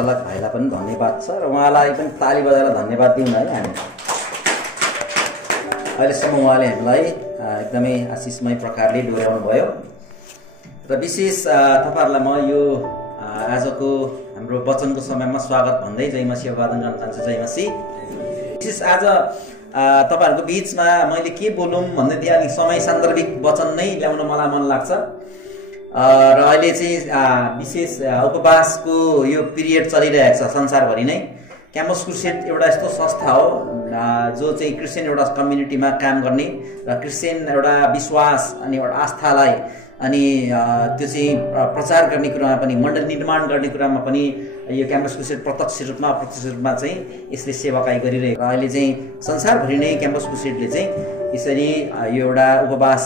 सञ्चालक भाइलाई पनि धन्यवाद छ र उहाँलाई पनि ताली बजाएर धन्यवाद दिउँ है हामी। अहिलेसम्म उहाँले हामीलाई एकदमै आशिषमय प्रकारले डोर्याउनु भयो र विशेष तपाईहरुलाई म यो आजको हाम्रो वचनको समयमा स्वागत भन्दै जय मसीह अभिवादन गर्न चाहन्छु। जय मसीह। विशेष आज तपाईहरुको बीचमा मैले के बोलौं भन्दै थिएँ, अलि समय सान्दर्भिक वचन नै ल्याउन मलाई मन लाग्छ र अहिले चाहिँ विशेष उपवासको यो पिरियड चलिरहेको छ संसारभरि नै। क्याम्पस क्रुसेड एउटा यस्तो संस्था हो जो चाहिँ क्रिस्चियन एउटा कम्युनिटीमा काम गर्ने र क्रिस्चियन एउटा विश्वास अनि एउटा आस्थालाई अनि त्यो चाहिँ प्रचार गर्ने कुरामा पनि, मण्डली निर्माण गर्ने कुरामा पनि यो क्याम्पस क्रुसेड प्रत्यक्ष रूपमा अप्रत्यक्ष रूपमा चाहिँ यसले सेवाकाई गरिरहेको। अहिले चाहिँ संसारभरि नै क्याम्पस क्रुसेडले चाहिँ यसरी यो एउटा उपवास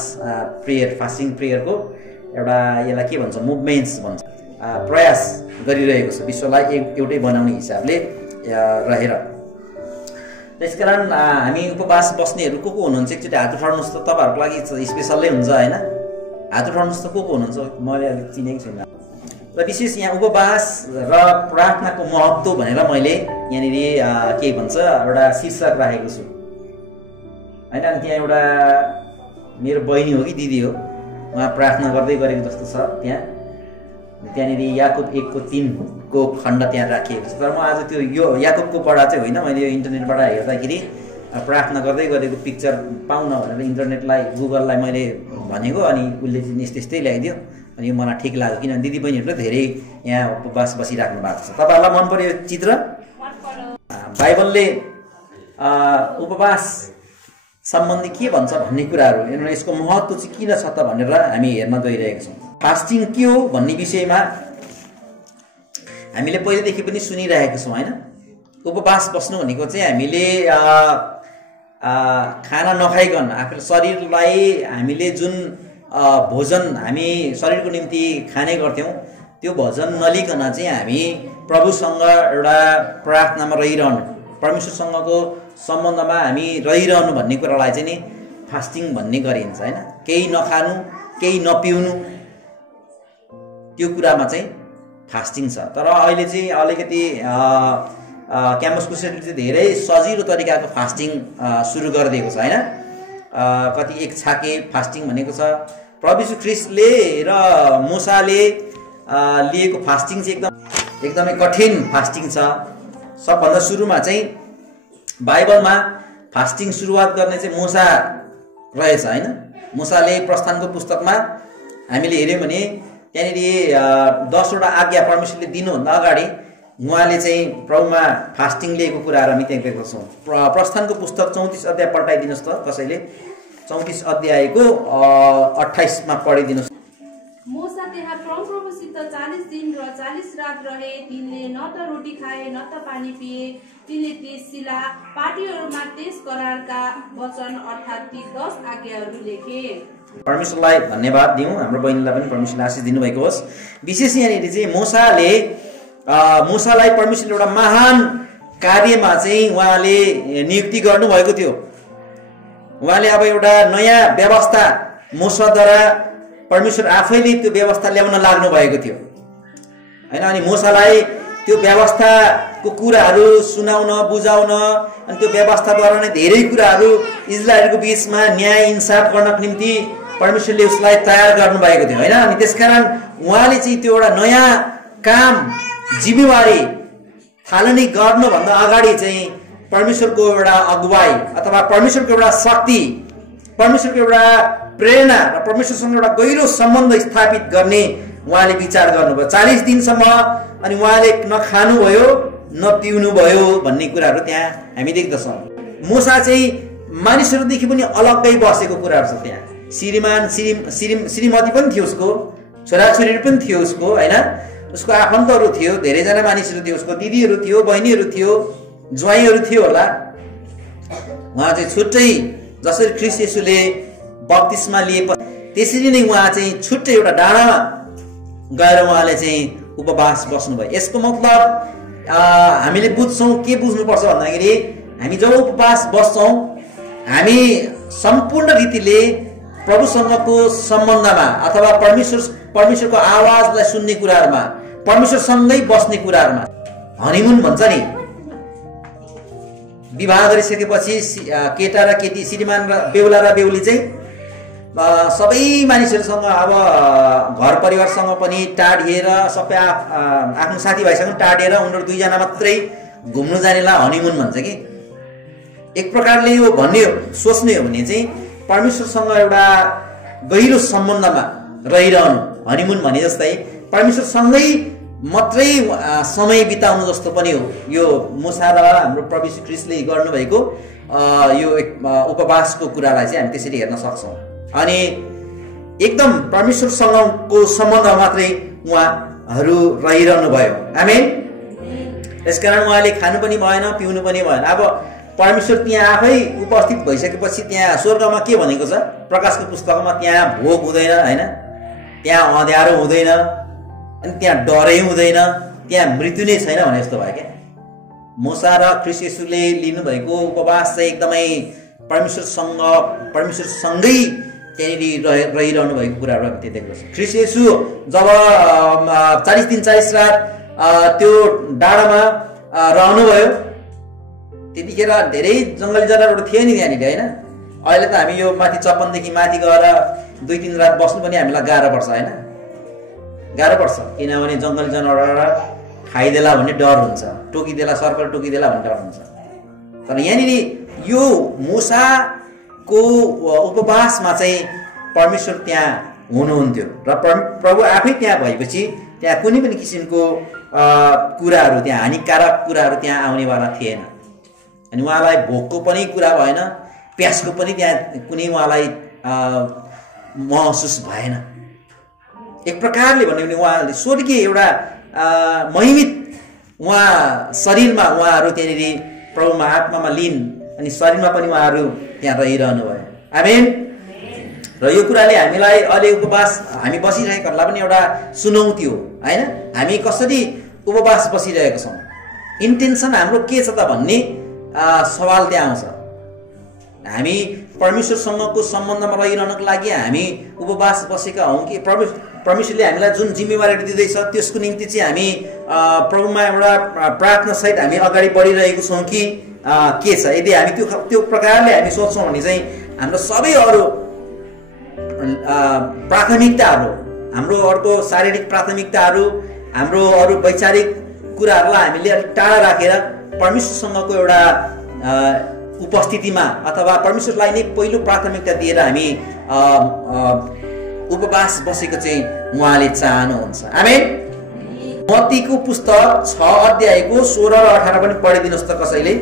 प्रेयर, फास्टिङ प्रेयरको एउटा यसलाई के भन्छ, मुभमेन्ट्स भन्छ, प्रयास गरिरहेको छ विश्वलाई एउटै बनाउने हिसाबले रहेर। त्यसकारण हामी उपवास बस्नेहरू को हुनुहुन्छ एकचोटि हात उठाउनुहोस् त। तपाईहरुको लागि स्पेशलै हुन्छ हैन, हात उठाउनुहोस् त को हुनुहुन्छ, मैले अलिक चिनेको छैन। र विशेष यहाँ उपवास र प्रार्थनाको महत्त्व भनेर मैले यहाँनिर के भन्छ एउटा शीर्षक राखेको छु हैन। अनि त्यहाँ एउटा मेरो बहिनी हो कि दिदी हो, उहाँ प्रार्थना गर्दै गरेको जस्तो छ त्यहाँनिर याकुब 1:3 को खण्ड त्यहाँ राखिएको छ। तर म आज त्यो यो याकुबको पढा चाहिँ होइन, मैले यो इन्टरनेटबाट हेर्दाखेरि प्रार्थना गर्दै गरेको पिक्चर पाउन भनेर इन्टरनेटलाई गुगललाई मैले भनेको, अनि उसले चाहिँ यस्तै ल्याइदियो अनि यो मलाई ठिक लाग्यो किनभने दिदी बहिनीहरूले धेरै यहाँ उपवास बसिराख्नु भएको छ। तपाईँहरूलाई मन पर्यो यो चित्र? बाइबलले उपवास सम्बन्धी के भन्छ भन्ने कुराहरू, यसको महत्त्व चाहिँ किन छ त भनेर हामी हेर्न गइरहेका छौँ। फास्टिङ के हो भन्ने विषयमा हामीले पहिलेदेखि पनि सुनिरहेका छौँ हैन। उपवास बस्नु भनेको चाहिँ हामीले खाना नखाइकन आफू शरीरलाई हामीले जुन भोजन हामी शरीरको निम्ति खाने गर्थ्यौँ त्यो भोजन नलिकन चाहिँ हामी प्रभुसँग एउटा प्रार्थनामा रहिरहनु, परमेश्वरसँगको सम्बन्धमा हामी रहिरहनु भन्ने कुरालाई चाहिँ नि फास्टिङ भन्ने गरिन्छ हैन। केही नखानु, केही नपिउनु, त्यो कुरामा चाहिँ फास्टिङ छ। तर अहिले चाहिँ अलिकति क्याम्पस क्रुसेडले चाहिँ धेरै सजिलो तरिकाको फास्टिङ सुरु गरिदिएको छ हैन। कति एक छाके फास्टिङ भनेको छ। प्रभु यीशु ख्रीष्टले र मूसाले लिएको फास्टिङ चाहिँ एकदमै कठिन फास्टिङ छ। सबभन्दा सुरुमा चाहिँ बाइबलमा फास्टिङ सुरुवात गर्ने चाहिँ मूसा रहेछ हैन। मूसाले प्रस्थानको पुस्तकमा हामीले हेर्यौँ भने त्यहाँनिर 10वटा आज्ञा परमेश्वरले दिनुभन्दा अगाडि उहाँले चाहिँ प्रभुमा फास्टिङ लिएको कुराहरू हामी त्यहाँ देख्दछौँ। प्रस्थानको पुस्तक 34 अध्याय पल्टाइदिनुहोस् त कसैले, 34 अध्यायको 28 मा पढिदिनुहोस्। मूसा त्यहाँ परमप्रभुसित 40 दिन र 40 रात रहे। तिनले न त रोटी खाए न त पानी पिए। तिनले ती शिला पाटीहरूमा त्यस करारका वचन अर्थात् ती 10 आज्ञाहरू लेखे। परमेश्वरलाई धन्यवाद दिउँ, हाम्रो बहिनीलाई पनि परमेश्वरले आशिष दिनुभएको होस्। विशेष यहाँनिर चाहिँ मूसालाई परमेश्वरले एउटा महान कार्यमा चाहिँ उहाँले नियुक्ति गर्नुभएको थियो। उहाँले अब एउटा नयाँ व्यवस्था मूसाद्वारा परमेश्वर आफैले त्यो व्यवस्था ल्याउन लाग्नु भएको थियो हैन। अनि मूसालाई त्यो व्यवस्थाको कुराहरू सुनाउन, बुझाउन, अनि त्यो व्यवस्थाद्वारा नै धेरै कुराहरू इजरायलको बीचमा न्याय इन्साफ गर्नको निम्ति परमेश्वरले उसलाई तयार गर्नुभएको थियो हैन। अनि त्यसकारण उहाँले चाहिँ त्यो एउटा नयाँ काम जिम्मेवारी थालनी गर्नुभन्दा अगाडि चाहिँ परमेश्वरको एउटा अगुवाई अथवा परमेश्वरको एउटा शक्ति, परमेश्वरको एउटा प्रेरणा र परमेश्वरसँग एउटा गहिरो सम्बन्ध स्थापित गर्ने उहाँले विचार गर्नुभयो 40 दिनसम्म। अनि उहाँले न खानुभयो न पिउनुभयो भन्ने कुराहरू त्यहाँ हामी देख्दछौँ। मूसा चाहिँ मानिसहरूदेखि पनि अलग्गै बसेको कुराहरू छ त्यहाँ। श्रीमती पनि थियो उसको, छोराछोरीहरू पनि थियो उसको हैन। उसको आफन्तहरू थियो, धेरैजना मानिसहरू थियो, उसको दिदीहरू थियो, बहिनीहरू थियो, ज्वाइँहरू थियो होला। उहाँ चाहिँ छुट्टै जसरी ख्रीष्ट येशूले बप्तिस्मा लिएपछि त्यसरी नै उहाँ चाहिँ छुट्टै एउटा डाँडामा गएर उहाँले चाहिँ उपवास बस्नुभयो। यसको मतलब हामीले बुझ्छौँ, के बुझ्नुपर्छ भन्दाखेरि हामी जब उपवास बस्छौँ हामी सम्पूर्ण रीतिले प्रभुसँगको सम्बन्धमा अथवा परमेश्वरको आवाजलाई सुन्ने कुराहरूमा, परमेश्वरसँगै बस्ने कुराहरूमा हनीमुन भन्छ नि, विवाह गरिसकेपछि केटा र केटी, श्रीमान र बेहुला र बेहुली चाहिँ सबै मानिसहरूसँग अब घर परिवारसँग पनि टाढिएर, सबै आफ्नो साथीभाइसँग टाढिएर उनीहरू दुईजना मात्रै घुम्नु जानेलाई हनीमुन भन्छ कि। एक प्रकारले यो भन्ने सोच्ने हो भने चाहिँ परमेश्वरसँग एउटा गहिरो सम्बन्धमा रहिरहनु, हनीमुन भने जस्तै परमेश्वरसँगै मात्रै समय बिताउनु जस्तो पनि हो। यो मूसा र हाम्रो प्रभु यीशु ख्रीष्टले गर्नुभएको यो उपवासको कुरालाई चाहिँ हामी त्यसरी हेर्न सक्छौँ। अनि एकदम परमेश्वरसँगको सम्बन्ध मात्रै उहाँहरू रहिरहनु भयो। आमेन। यसकारण उहाँले खानु पनि भएन, पिउनु पनि भएन। अब परमेश्वर त्यहाँ आफै उपस्थित भइसकेपछि त्यहाँ स्वर्गमा के भनेको छ, प्रकाशको पुस्तकमा त्यहाँ भोग हुँदैन होइन, त्यहाँ अँध्यारो हुँदैन, अनि त्यहाँ डरै हुँदैन, त्यहाँ मृत्यु नै छैन भने जस्तो भयो क्या। मूसा र ख्रीष्ट येशूले लिनुभएको उपवास चाहिँ एकदमै परमेश्वरसँगै त्यहाँनिर रहिरहनु भएको कुराहरू हामी त्यहाँ देख्दछौँ। ख्रीष्ट येशू जब 40 दिन 40 रात त्यो डाँडामा रहनुभयो, त्यतिखेर धेरै जङ्गली जनावरहरू थिए नि त्यहाँनिर होइन। अहिले त हामी यो माथि चप्पनदेखि माथि गएर 2-3 रात बस्नु पनि हामीलाई गाह्रो पर्छ होइन, गाह्रो पर्छ। किनभने जङ्गली जनावर खाइदेला भन्ने डर हुन्छ, टोकिदेला, सर्पले टोकिदेला भन्ने डर हुन्छ। तर यहाँनिर यो मूसाको उपवासमा चाहिँ परमेश्वर त्यहाँ हुनुहुन्थ्यो र प्रभु आफै त्यहाँ भएपछि त्यहाँ कुनै पनि किसिमको कुराहरू, त्यहाँ हानिकारक कुराहरू त्यहाँ आउनेवाला थिएन। अनि उहाँलाई भोकको पनि कुरा भएन, प्यासको पनि त्यहाँ कुनै उहाँलाई महसुस भएन। एक प्रकारले भन्यो भने उहाँले स्वर्गीय एउटा महिमित उहाँ शरीरमा उहाँहरू त्यहाँनिर प्रभुमा आत्मामा लिन, अनि शरीरमा पनि उहाँहरू त्यहाँ रहिरहनु भयो। आमेन। र यो कुराले हामीलाई अहिले उपवास हामी बसिरहेकोहरूलाई पनि एउटा सुनौती हो होइन। हामी कसरी उपवास बसिरहेका छौँ, इन्टेन्सन हाम्रो के छ त भन्ने सवाल त्यहाँ आउँछ। हामी परमेश्वरसँगको सम्बन्धमा रहिरहनको लागि हामी उपवास बसेका हौँ कि परमेश्वरले हामीलाई जुन जिम्मेवारी दिँदैछ त्यसको निम्ति चाहिँ हामी प्रभुमा एउटा प्रार्थनासहित हामी अगाडि बढिरहेको छौँ कि के छ। यदि हामी त्यो प्रकारले हामी सोच्छौँ भने चाहिँ हाम्रो सबै अरू प्राथमिकताहरू, हाम्रो अर्को शारीरिक प्राथमिकताहरू, हाम्रो अरू वैचारिक कुराहरूलाई हामीले अलिक टाढा राखेर परमेश्वरसँगको एउटा उपस्थितिमा अथवा परमेश्वरलाई नै पहिलो प्राथमिकता दिएर हामी उपवास बसेको चाहिँ उहाँले चाहनुहुन्छ। आमेन। मत्तीको पुस्तक 6 अध्यायको 16 र 18 पनि पढिदिनुहोस् त कसैले।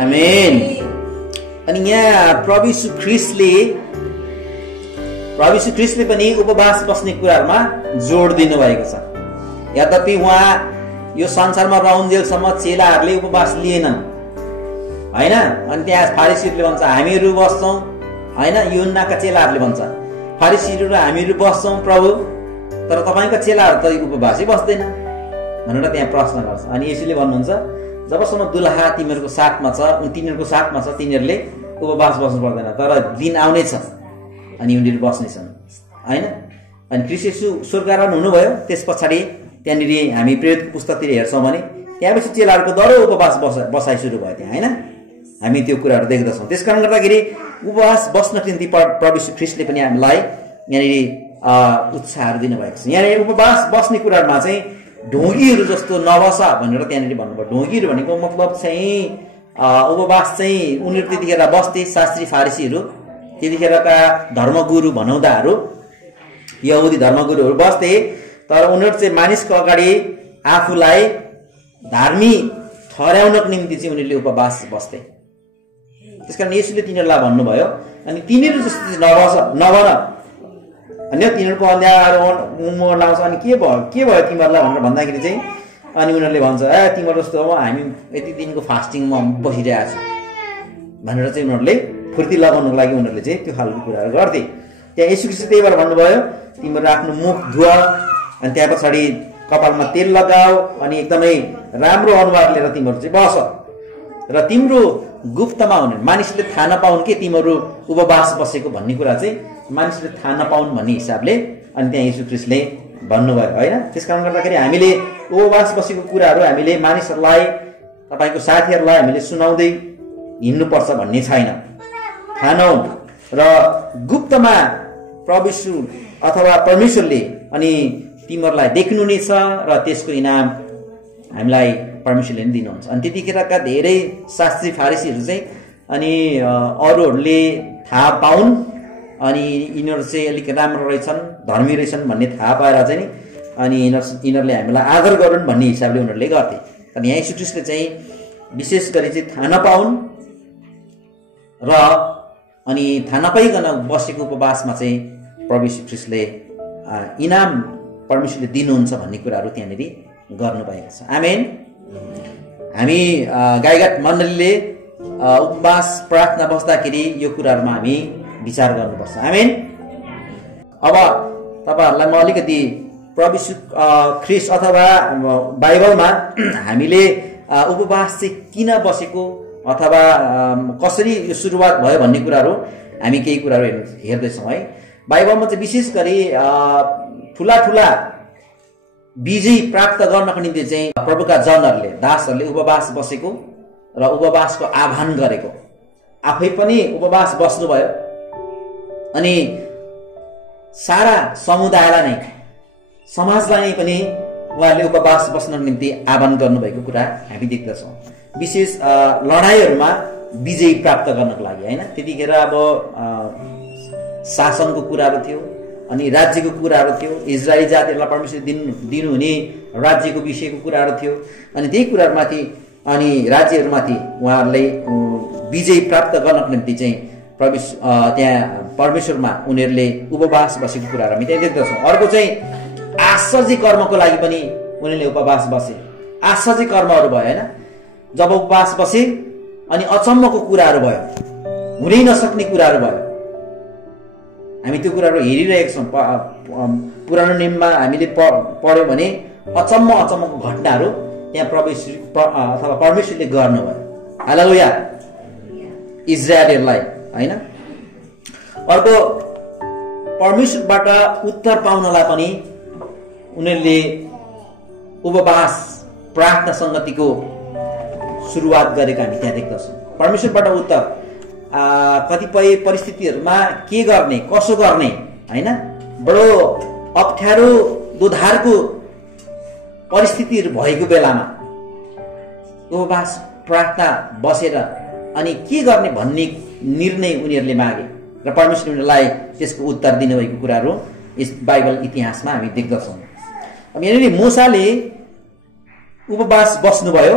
आमेन। अनि यहाँ प्रभु यीशु ख्रीष्टले पनि उपवास बस्ने कुराहरूमा जोड दिनु भएको छ। यद्यपि उहाँ यो संसारमा रहन्जेलसम्म चेलाहरूले उपवास लिएनन् होइन। अनि त्यहाँ फारिसीहरूले भन्छ हामीहरू बस्छौँ होइन, यूहन्नाका चेलाहरूले भन्छ फारिसीहरू र हामीहरू बस्छौँ प्रभु, तर तपाईँका चेलाहरू त उपवासै बस्दैन भनेर त्यहाँ प्रश्न गर्छ। अनि यसैले भन्नुहुन्छ जबसम्म दुलहा तिमीहरूको साथमा छ, तिनीहरूको साथमा छ, तिनीहरूले उपवास बस्नु पर्दैन, तर दिन आउने छ अनि उनीहरू बस्नेछन् होइन। अनि ख्रीष्ट येशू स्वर्गारोहण हुनुभयो, त्यस पछाडि त्यहाँनिर हामी प्रेरितको पुस्तकतिर हेर्छौँ भने त्यहाँपछि चेलाहरूको दह्रो उपवास बसाइ सुरु भयो त्यहाँ होइन। हामी त्यो कुराहरू देख्दछौँ। त्यस कारण गर्दाखेरि उपवास बस्नको निम्ति प्रभु यीशु ख्रीष्टले पनि हामीलाई यहाँनिर उत्साहहरू दिनुभएको छ। यहाँनिर उपवास बस्ने कुरामा चाहिँ ढोगीहरू जस्तो नबस भनेर त्यहाँनिर भन्नुभयो। ढोगीहरू भनेको मतलब चाहिँ उपवास चाहिँ उनीहरू त्यतिखेर बस्थे, शास्त्री फारिसीहरू त्यतिखेरका धर्मगुरु भनौँदाहरू, यहुदी धर्मगुरुहरू बस्थे, तर उनीहरू चाहिँ मानिसको अगाडि आफूलाई धार्मिक ठहर्याउनको निम्ति चाहिँ उनीहरूले उपवास बस्थे। त्यसकारण येशूले तिनीहरूलाई भन्नुभयो अनि तिनीहरू जस्तो नबन अनि तिनीहरूको अँध्यारो उमो लाउँछ। अनि के भयो तिमीहरूलाई भनेर भन्दाखेरि चाहिँ अनि उनीहरूले भन्छ तिमीहरू जस्तो हो हामी यति दिनको फास्टिङमा बसिरहेको छु भनेर चाहिँ उनीहरूले फुर्ती लगाउनुको लागि उनीहरूले चाहिँ त्यो खालको कुराहरू गर्थे। त्यहाँ येशू ख्रीष्टले त्यही भएर भन्नुभयो तिमीहरू आफ्नो मुख धुवा अनि त्यहाँ पछाडि कपालमा तेल लगाऊ अनि एकदमै राम्रो अनुहार लिएर तिमीहरू चाहिँ बस र तिम्रो गुप्तमा हुने मानिसले थाहा नपाउन् के तिमीहरू उपवास बसेको भन्ने कुरा चाहिँ मानिसले थाहा नपाउन् भन्ने हिसाबले अनि त्यहाँ येशू ख्रीष्टले भन्नुभयो होइन। त्यस कारण गर्दाखेरि हामीले उपवास बसेको कुराहरू हामीले मानिसहरूलाई तपाईँको साथीहरूलाई हामीले सुनाउँदै हिँड्नुपर्छ भन्ने छैन। थाहा नहुन् र गुप्तमा प्रभु यीशु अथवा परमेश्वरले अनि तिमीहरूलाई देख्नु नै छ र त्यसको इनाम हामीलाई परमेश्वरले नै दिनुहुन्छ। अनि त्यतिखेरका धेरै शास्त्री फारिसीहरू चाहिँ अनि अरूहरूले थाहा पाउन् अनि यिनीहरू चाहिँ अलिक राम्रो रहेछन् धर्मी रहेछन् भन्ने थाहा पाएर चाहिँ अनि यिनीहरूले हामीलाई आदर गरून् भन्ने हिसाबले उनीहरूले गर्थे। अनि यहाँ येशू ख्रीष्टले चाहिँ विशेष गरी चाहिँ थाहा नपाउन् र अनि थाहा नपाइकन बसेको उपवासमा चाहिँ प्रभु येशू ख्रीष्टले इनाम परमेश्वरले दिनुहुन्छ भन्ने कुराहरू त्यहाँनिर गर्नुभएको छ। आमेन। हामी गाईघाट मण्डलीले उपवास प्रार्थना बस्दाखेरि यो कुराहरूमा हामी विचार गर्नुपर्छ। आमेन। अब तपाईँहरूलाई म अलिकति प्रभु यीशु ख्रीष्ट अथवा बाइबलमा हामीले उपवास चाहिँ किन बसेको अथवा कसरी यो सुरुवात भयो भन्ने कुराहरू हामी केही कुराहरू हेर्दैछौँ है। बाइबलमा चाहिँ विशेष गरी ठुला विजय प्राप्त गर्नको निम्ति चाहिँ प्रभुका जनहरूले दासहरूले उपवास बसेको र उपवासको आह्वान गरेको। आफै पनि उपवास बस्नुभयो अनि सारा समुदायलाई नै समाजलाई नै पनि उहाँहरूले उपवास बस्नको निम्ति आह्वान गर्नुभएको कुरा हामी देख्दछौँ। विशेष लडाइँहरूमा विजय प्राप्त गर्नको लागि होइन। त्यतिखेर अब शासनको कुराहरू थियो अनि राज्यको कुराहरू थियो। इजरायली जातिहरूलाई परमेश्वरले दिनुहुने राज्यको विषयको कुराहरू थियो अनि त्यही कुराहरूमाथि अनि राज्यहरूमाथि उहाँहरूले विजय प्राप्त गर्नको निम्ति चाहिँ त्यहाँ परमेश्वरमा उनीहरूले उपवास बसेको कुराहरू हामी त्यहाँ देख्दछौँ। अर्को चाहिँ आश्चर्य कर्मको लागि पनि उनीहरूले उपवास बसे। आश्चर्य कर्महरू भयो होइन। जब उपवास बसे अनि अचम्मको कुराहरू भयो, हुनै नसक्ने कुराहरू भयो। हामी त्यो कुराहरू हेरिरहेका छौँ। पुरानो नियममा हामीले पढ्यौँ भने अचम्मको घटनाहरू त्यहाँ अथवा परमेश्वरले गर्नुभयो। हालेलुया। इजरायलीहरूलाई होइन। अर्को परमेश्वरबाट उत्तर पाउनलाई पनि उनीहरूले उपवास प्रार्थना संगतिको सुरुवात गरेको हामी त्यहाँ देख्दछौँ। परमेश्वरबाट उत्तर कतिपय परिस्थितिहरूमा के गर्ने कसो गर्ने होइन, बडो अप्ठ्यारो दोधारको परिस्थितिहरू भएको बेलामा उपवास प्रार्थना बसेर अनि के गर्ने भन्ने निर्णय उनीहरूले मागे र परमेश्वरले उनीहरूलाई त्यसको उत्तर दिनुभएको कुराहरू यस बाइबल इतिहासमा हामी देख्दछौँ। अब यहाँनिर मूसाले उपवास बस्नुभयो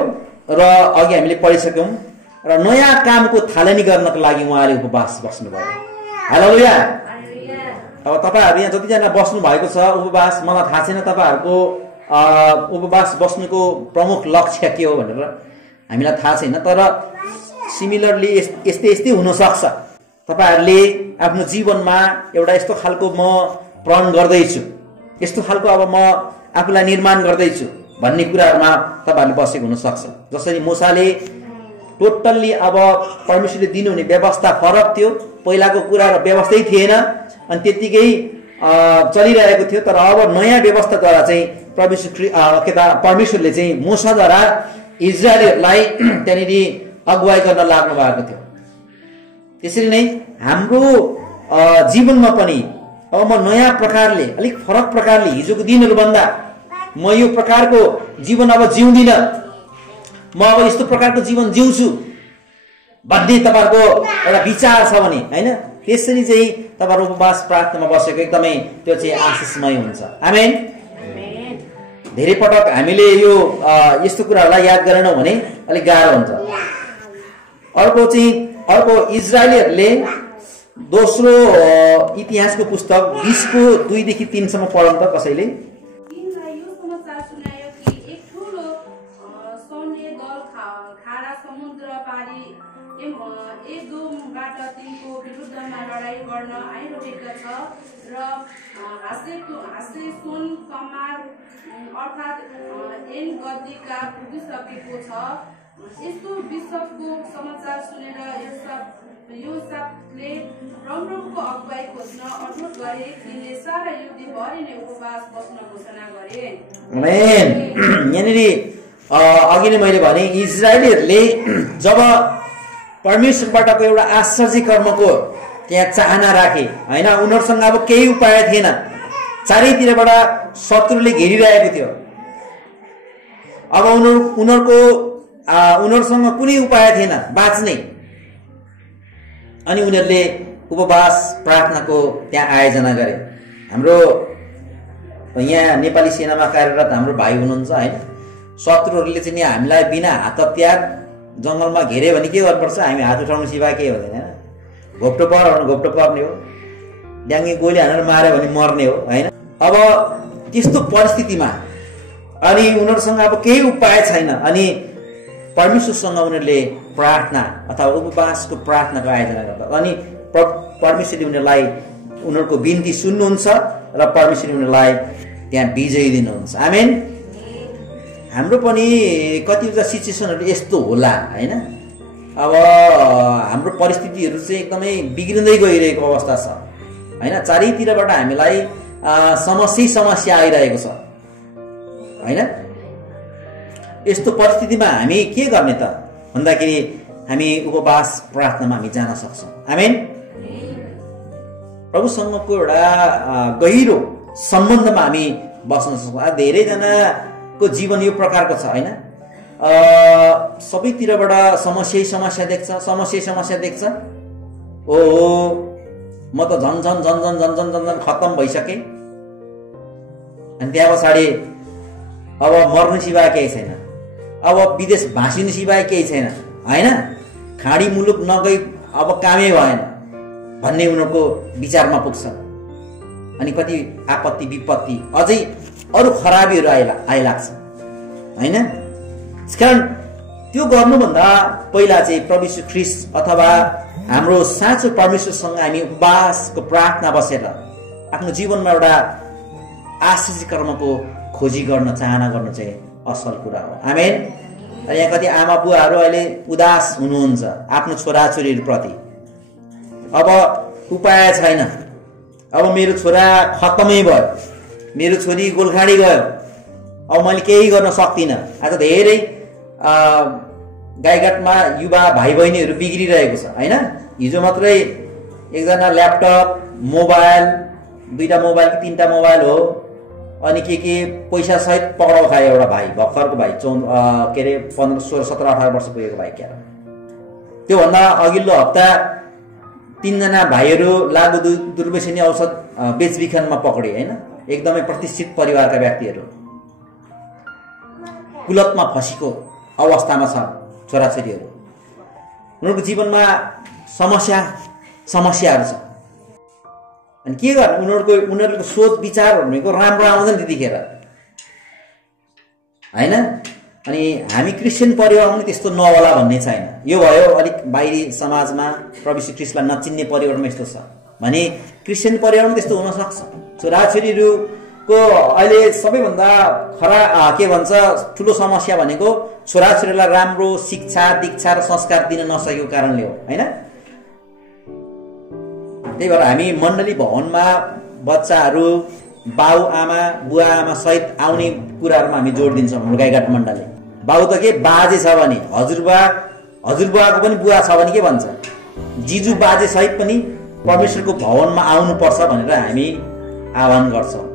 र अघि हामीले पढिसक्यौँ र नयाँ कामको थालनी गर्नको लागि उहाँले उपवास बस्नुभयो। हालेलुया। अब तपाईँहरू यहाँ जतिजना बस्नु भएको छ उपवास, मलाई थाहा छैन तपाईँहरूको उपवास बस्नुको प्रमुख लक्ष्य के हो भनेर हामीलाई थाहा छैन। तर सिमिलरली यस्तै हुनसक्छ। तपाईँहरूले आफ्नो जीवनमा एउटा यस्तो खालको म प्रण गर्दैछु, यस्तो खालको अब म आफूलाई निर्माण गर्दैछु भन्ने कुराहरूमा तपाईँहरूले बसेको हुनसक्छ। जसरी मूसाले टोटल्ली अब परमेश्वरले दिनुहुने व्यवस्था फरक थियो, पहिलाको कुरा र व्यवस्थै थिएन अनि त्यत्तिकै चलिरहेको थियो। तर अब नयाँ व्यवस्थाद्वारा चाहिँ परमेश्वरले चाहिँ मूसाद्वारा इजरायलीहरूलाई त्यहाँनिर अगुवाई गर्न लाग्नु भएको थियो। त्यसरी नै हाम्रो जीवनमा पनि अब म नयाँ प्रकारले, अलिक फरक प्रकारले, हिजोको दिनहरूभन्दा म यो प्रकारको जीवन अब जिउँदिनँ, म अब यस्तो प्रकारको जीवन जिउँछु भन्ने तपाईँहरूको एउटा विचार छ भने होइन, त्यसरी चाहिँ तपाईँहरू उपवास प्रार्थनामा बसेको एकदमै त्यो चाहिँ आशिषमय हुन्छ। आमेन। धेरै पटक हामीले यो यस्तो कुराहरूलाई याद गरेनौँ भने अलिक गाह्रो हुन्छ। अर्को इजरायलीहरूले दोस्रो इतिहासको पुस्तक 20को 2 देखि 3 सम्म पढौँ त कसैले। तिनलाई यो समाचार सुनायो कि एक ठुलो सैन्य दल खारा समुद्र पारी एदोमबाट तिनको विरुद्धमा लडाईँ गर्न आइरहेको छ र हासेसोन कमार अर्थात् एन गद्दीका पुगिसकेको छ। यस्तो विश्वको समाचार सुनेर योसाफले परमप्रभुको अगुवाई खोज्न अनुरोध गरे। तिनले सारा युद्धभरि नै उपवास बस्न घोषणा गरे। आमेन। यहाँनिर अघि नै मैले भने इजरायलीहरूले जब परमेश्वरबाटको एउटा आश्चर्य कर्मको त्यहाँ चाहना राखे हैन, उनीहरूसँग अब केही उपाय थिएन, चारैतिरबाट शत्रुले घेरिरहेको थियो। अब उनीहरूसँग कुनै उपाय थिएन बाँच्ने, अनि उनीहरूले उपवास प्रार्थनाको त्यहाँ आयोजना गरे। हाम्रो यहाँ नेपाली सेनामा कार्यरत हाम्रो भाइ हुनुहुन्छ हैन, शत्रुहरूले चाहिँ नि हामीलाई बिना हात हतियार जङ्गलमा घेरे भने के गर्नुपर्छ, हामी हात उठाउनु सिवाय केही हुँदैन हैन। घोप्टो पर्ने हो, ड्याङ्गे गोली हानेर मार्यो भने मर्ने हो हैन। अब त्यस्तो परिस्थितिमा अनि उनीहरूसँग अब केही उपाय छैन, अनि परमेश्वरसँग उनीहरूले प्रार्थना अथवा उपवासको प्रार्थनाको आयोजना गर्दा अनि परमेश्वरले उनीहरूलाई उनीहरूको बिन्ती सुन्नुहुन्छ र परमेश्वरले उनीहरूलाई त्यहाँ विजय दिनुहुन्छ। आमेन। हाम्रो पनि कतिवटा सिचुएसनहरू यस्तो होला हैन। अब हाम्रो परिस्थितिहरू चाहिँ एकदमै बिग्रिँदै गइरहेको अवस्था छ हैन। चारैतिरबाट हामीलाई समस्या आइरहेको छ हैन। यस्तो परिस्थितिमा हामी के गर्ने त भन्दाखेरि हामी उपवास प्रार्थनामा हामी जान सक्छौँ। आमेन। प्रभुसँगको एउटा गहिरो सम्बन्धमा हामी बस्न सक्छौँ। धेरैजनाको जीवन यो प्रकारको छ हैन, सबैतिरबाट समस्या देख्छ। ओहो म त झन खत्तम भइसकेँ, अनि त्यहाँ पछाडि अब मर्नु सिवाय केही छैन, अब विदेश भाँसिनु सिवाय केही छैन हैन, खाडी मुलुक नगई अब कामै भएन भन्ने उनीहरूको विचारमा पुग्छ। अनि कति आपत्ति विपत्ति अझै अरू खराबीहरू आइलाग्छ हैन। त्यसकारण त्यो गर्नुभन्दा पहिला चाहिँ प्रभु यीशु ख्रीष्ट अथवा हाम्रो साँचो परमेश्वरसँग हामी उपवासको प्रार्थना बसेर आफ्नो जीवनमा एउटा आश्चर्य कर्मको खोजी गर्न चाहना गर्नु चाहिँ असल कुरा हो। आमेन। यहाँ कति आमा बुवाहरू अहिले उदास हुनुहुन्छ आफ्नो छोराछोरीहरूप्रति। अब उपाय छैन, अब मेरो छोरा खत्तमै भयो, मेरो छोरी गोलखाडी गयो, अब मैले केही गर्न सक्दिनँ। आज धेरै गाईघाटमा युवा भाइ बहिनीहरू बिग्रिरहेको छ हैन। हिजो मात्रै एकजना ल्यापटप मोबाइल, 2टा मोबाइल कि 3टा मोबाइल हो, अनि के पैसा सहित पक्राउ खायो एउटा भाइ, भर्खरको भाइ, 15, 16, 17, 18 वर्ष पुगेको भाइ। क्या त्योभन्दा अघिल्लो हप्ता 3 जना भाइहरू लागु दुर्व्यसनी औषध बेचबिखनमा पकडे हैन। एकदमै प्रतिष्ठित परिवारका व्यक्तिहरू कुलतमा फँसेको अवस्थामा छ छोराछोरीहरू। उनीहरूको जीवनमा समस्याहरू छ। अनि के गर्ने, उनीहरूको सोच विचार भनेको राम्रो आउँदैन त्यतिखेर हैन। अनि हामी क्रिस्चियन परिवारमा पनि त्यस्तो नहोला भन्ने छैन। यो भयो अलिक बाहिरी समाजमा प्रभु यीशु ख्रीष्टलाई नचिन्ने परिवारमा यस्तो छ भने क्रिस्चियन परिवारमा त्यस्तो हुन सक्छ। छोराछोरीहरूको अहिले सबैभन्दा के भन्छ ठुलो समस्या भनेको छोराछोरीलाई राम्रो शिक्षा दीक्षा र संस्कार दिन नसकेको कारणले हो हैन। त्यही भएर हामी मण्डली भवनमा बच्चाहरू बाउ आमा बुवा आमा सहित आउने कुराहरूमा हामी जोड दिन्छौँ। हाम्रो गाईघाट मण्डली बाउ त के बाजे छ भने हजुरबुवाको पनि बुवा छ भने के भन्छ, जिजु बाजे सहित पनि परमेश्वरको भवनमा आउनुपर्छ भनेर हामी आह्वान गर्छौँ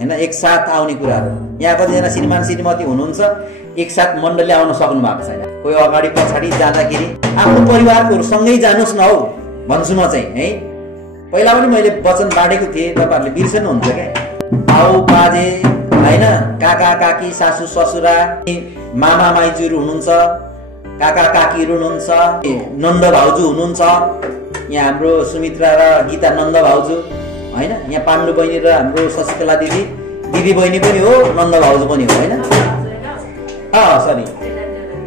हैन। एकसाथ आउने कुराहरू, यहाँ कतिजना श्रीमान श्रीमती हुनुहुन्छ एकसाथ मण्डली आउन सक्नु भएको छैन। कोही अगाडि पछाडि जाँदाखेरि आफ्नो परिवारकोहरू सँगै जानुहोस् न हौ भन्छु म चाहिँ है। पहिला पनि मैले वचन बाँडेको थिएँ, तपाईँहरूले बिर्सनुहुन्छ क्या। बाउ बाजे हैन, काका काकी सासू ससुरा मामा माइजूहरू हुनुहुन्छ, काका काकीहरू हुनुहुन्छ, नन्द भाउजू हुनुहुन्छ यहाँ हाम्रो सुमित्रा र गीता नन्द भाउजू होइन, यहाँ पाण्डु बहिनी र हाम्रो शशिकला दिदी दिदी बहिनी पनि हो, नन्द भाउजू पनि हो होइन। सरी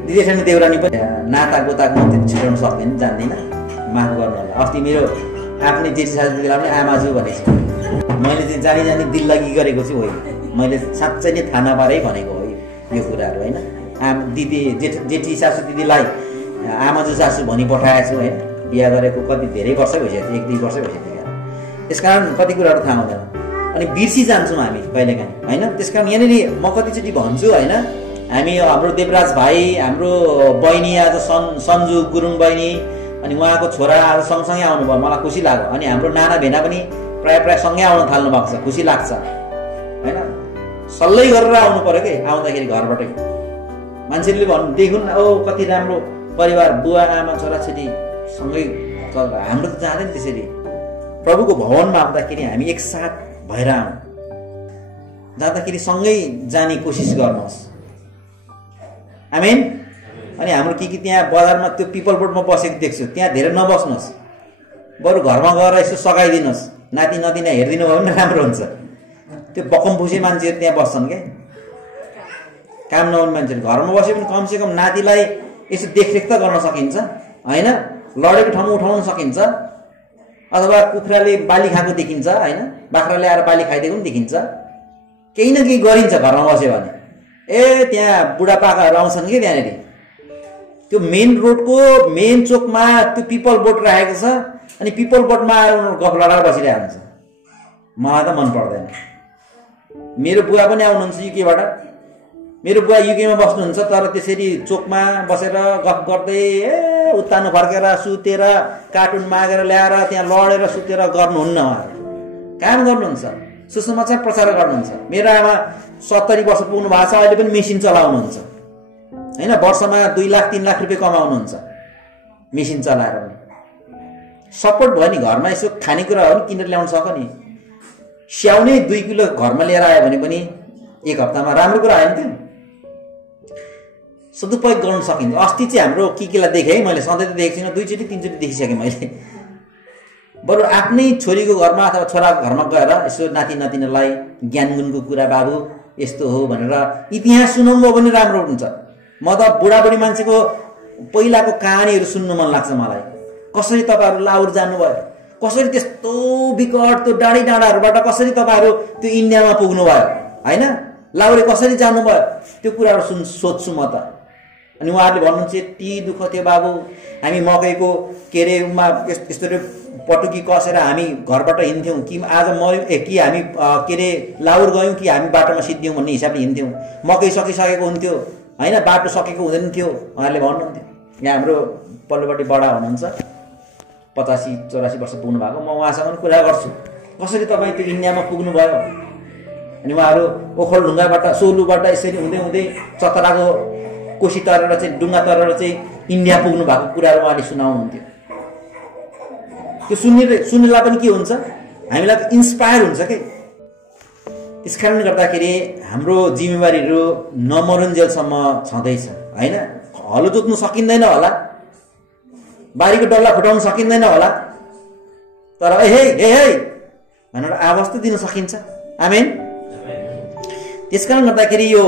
दिदी छैन देउरानी पनि। नाता गोताको म त्यति छुट्याउन सक्दिनँ, जान्दिनँ, माफ गर्नु होला। अस्ति मेरो आफ्नै जेठी सासूलाई पनि आमाजु भनेको छु। मैले चाहिँ जानी जानी दिल्लगी गरेको छु होइन, मैले साँच्चै नै थाहा नपारै भनेको हो यो कुराहरू होइन। दिदी जेठी सासू दिदीलाई आमाजु सासू भनी पठाएको छु होइन। बिहा गरेको कति धेरै वर्षै भइसक्यो, 1-2 वर्षै भइसक्यो। त्यसकारण कति कुराहरू थाहा हुँदैन अनि बिर्सी जान्छौँ हामी कहिलेकाहीँ होइन। त्यसकारण यहाँनिर म कतिचोटि भन्छु होइन, हामी हाम्रो देवराज भाइ, हाम्रो बहिनी आज सन्जु गुरुङ बहिनी अनि उहाँको छोरा आज सँगसँगै आउनुभयो, मलाई खुसी लाग्यो। अनि हाम्रो नाना भेना पनि प्रायः सँगै आउन थाल्नु भएको छ, खुसी लाग्छ होइन। सल्लै गरेर आउनु पर्यो कि आउँदाखेरि घरबाटै मान्छेले भन्नु देखुन् ओ कति राम्रो परिवार, बुवा आमा छोराछोरी सँगै। हाम्रो त जाँदैन त्यसरी। प्रभुको भवनमा आउँदाखेरि हामी एकसाथ भएर आउँ, जाँदाखेरि सँगै जाने कोसिस गर्नुहोस्, आमेन। अनि हाम्रो के त्यहाँ बजारमा त्यो पिपल बोर्डमा बसेको देख्छु, त्यहाँ धेरै नबस्नुहोस्, बरु घरमा गएर यसो सघाइदिनुहोस्, नाति नतिना हेरिदिनु भयो भने राम्रो हुन्छ। त्यो बकमफुसे मान्छेहरू त्यहाँ बस्छन् क्या, काम नहुने मान्छेहरू। घरमा बसे पनि कमसेकम नातिलाई यसो देखरेख त गर्न सकिन्छ होइन, लडेको ठाउँमा उठाउन सकिन्छ, अथवा कुखुराले बाली खाएको देखिन्छ होइन, बाख्राले आएर बाली खाइदिएको पनि देखिन्छ, केही न केही गरिन्छ घरमा बस्यो भने। त्यहाँ बुढापाकाहरू आउँछन् कि त्यहाँनिर त्यो मेन रोडको मेन चोकमा त्यो पिपल बोर्ड राखेको छ, अनि पिपल बोर्डमा आएर गफ लडाएर बसिरहेको हुन्छ। मलाई त मन पर्दैन। मेरो बुवा पनि आउनुहुन्छ युकेबाट, मेरो बुवा युकेमा बस्नुहुन्छ, तर त्यसरी चोकमा बसेर गफ गर्दै उत्तानो फर्केर सुतेर कार्टुन मागेर ल्याएर त्यहाँ लडेर सुतेर गर्नुहुन्न। उहाँहरू काम गर्नुहुन्छ, सुसमाचार प्रचार गर्नुहुन्छ। मेरो आमा 70 वर्ष पुग्नु भएको छ, अहिले पनि मेसिन चलाउनुहुन्छ होइन। वर्षमा 2 लाख 3 लाख रुपियाँ कमाउनुहुन्छ मेसिन चलाएर पनि। सपोर्ट भयो नि, घरमा यसो खानेकुराहरू पनि किनेर ल्याउन सक्यो नि। स्याउनै 2 किलो घरमा लिएर आयो भने पनि 1 हप्तामा राम्रो कुरा आयो नि त्यो। सदुपयोग गर्न सकिन्छ। अस्ति चाहिँ हाम्रो केलाई देखेँ है, मैले सधैँ त देखेको छुइनँ, 2चोटि 3चोटि देखिसकेँ मैले। बरु आफ्नै छोरीको घरमा अथवा छोराको घरमा गएर यसो नाति नातिनालाई ज्ञान गुणको कुरा, बाबु यस्तो हो भनेर इतिहास सुनाउनु भने राम्रो हुन्छ। म त बुढाबुढी मान्छेको पहिलाको कहानीहरू सुन्नु मन लाग्छ मलाई। कसरी तपाईँहरू लाहुर जानुभयो, कसरी त्यस्तो विकट त्यो डाँडी डाँडाहरूबाट कसरी तपाईँहरू त्यो इन्डियामा पुग्नु भयो होइन, लाहुरे कसरी जानुभयो, त्यो कुराहरू सोध्छु म त। अनि उहाँहरूले भन्नुहुन्छ यति दुःख थियो बाबु, हामी मकैको के अरे यस्तो पटुकी कसेर हामी घरबाट हिँड्थ्यौँ कि आज मऱ्यौँ कि हामी के अरे लाहुर गयौँ कि हामी बाटोमा सिद्धियौँ भन्ने हिसाबले हिँड्थ्यौँ। मकै सकिसकेको हुन्थ्यो होइन, बाटो सकेको हुँदैन थियो। उहाँहरूले भन्नुहुन्थ्यो। यहाँ हाम्रो पल्लोपट्टि बडा हुनुहुन्छ, 85-84 वर्ष पुग्नु भएको। म उहाँसँग पनि कुरा गर्छु, कसरी तपाईँ त्यो इन्डियामा पुग्नुभयो। अनि उहाँहरू ओखलढुङ्गाबाट सोलुबाट यसरी हुँदै हुँदै चतराको कोसी तरेर चाहिँ डुङ्गा तरेर चाहिँ इन्डिया पुग्नु भएको कुराहरू उहाँले सुनाउनुहुन्थ्यो। त्यो सुन्नेलाई पनि के हुन्छ, हामीलाई त इन्सपायर हुन्छ कि। त्यस कारणले गर्दाखेरि हाम्रो जिम्मेवारीहरू नमरुन्जेलसम्म छँदैछ होइन। हलो जोत्नु सकिँदैन होला, बारीको डल्ला फुटाउनु सकिँदैन होला, तर हे हे हे भनेर आवाज त दिन सकिन्छ। आमेन। त्यसकारण गर्दाखेरि यो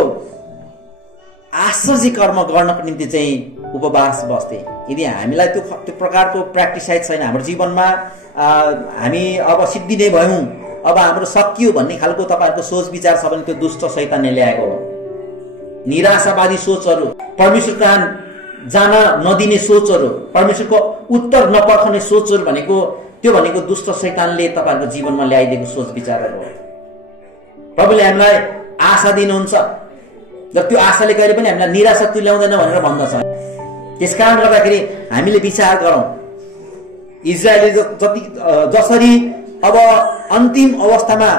आश्चर्य कर्म गर्नको निम्ति चाहिँ उपवास बस्थे। यदि हामीलाई त्यो प्रकारको प्र्याक्टिसाइज छैन हाम्रो जीवनमा, हामी अब सिद्धि नै भयौँ, अब हाम्रो सकियो भन्ने खालको तपाईँहरूको सोच विचार छ भने त्यो दुष्ट शैतानले ल्याएको हो। निराशावादी सोचहरू, परमेश्वर कहाँ जान नदिने सोचहरू, परमेश्वरको उत्तर नपर्खने सोचहरू भनेको दुष्ट शैतानले तपाईँहरूको जीवनमा ल्याइदिएको सोच विचारहरू हो। प्रभुले हामीलाई आशा दिनुहुन्छ र त्यो आशाले कहिले पनि हामीलाई निराशा तुल्याउँदैन भनेर भन्दछ। त्यसकारण गर्दाखेरि हामीले विचार गरौँ, इजरायलले जसरी अब अन्तिम अवस्थामा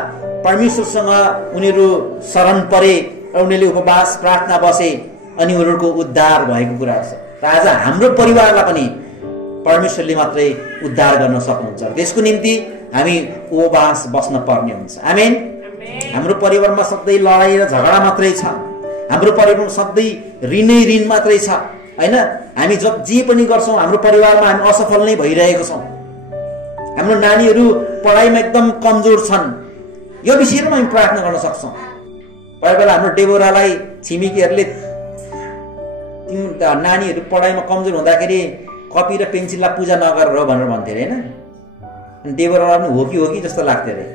परमेश्वरसँग उनीहरू शरण परे र उनीहरूले उपवास प्रार्थना बसे अनि उनीहरूको उद्धार भएको कुरा छ। र आज हाम्रो परिवारलाई पनि परमेश्वरले मात्रै उद्धार गर्न सक्नुहुन्छ। त्यसको निम्ति हामी उपवास बस्न पर्ने हुन्छ। आमेन। हाम्रो परिवारमा सधैँ लडाई र झगडा मात्रै छ, हाम्रो परिवारमा सधैँ ऋणै ऋण मात्रै छ होइन। हामी जे पनि गर्छौँ हाम्रो परिवारमा हामी असफल नै भइरहेको छौँ। हाम्रो नानीहरू पढाइमा एकदम कमजोर छन्, यो विषयमा हामी प्रार्थना गर्न सक्छौँ। कोही बेला हाम्रो डेबोरालाई छिमेकीहरूले नानीहरू पढाइमा कमजोर हुँदाखेरि कपी र पेन्सिललाई पूजा नगरेर हो भनेर भन्थे अरे होइन। डेबोरालाई पनि हो कि जस्तो लाग्थ्यो अरे।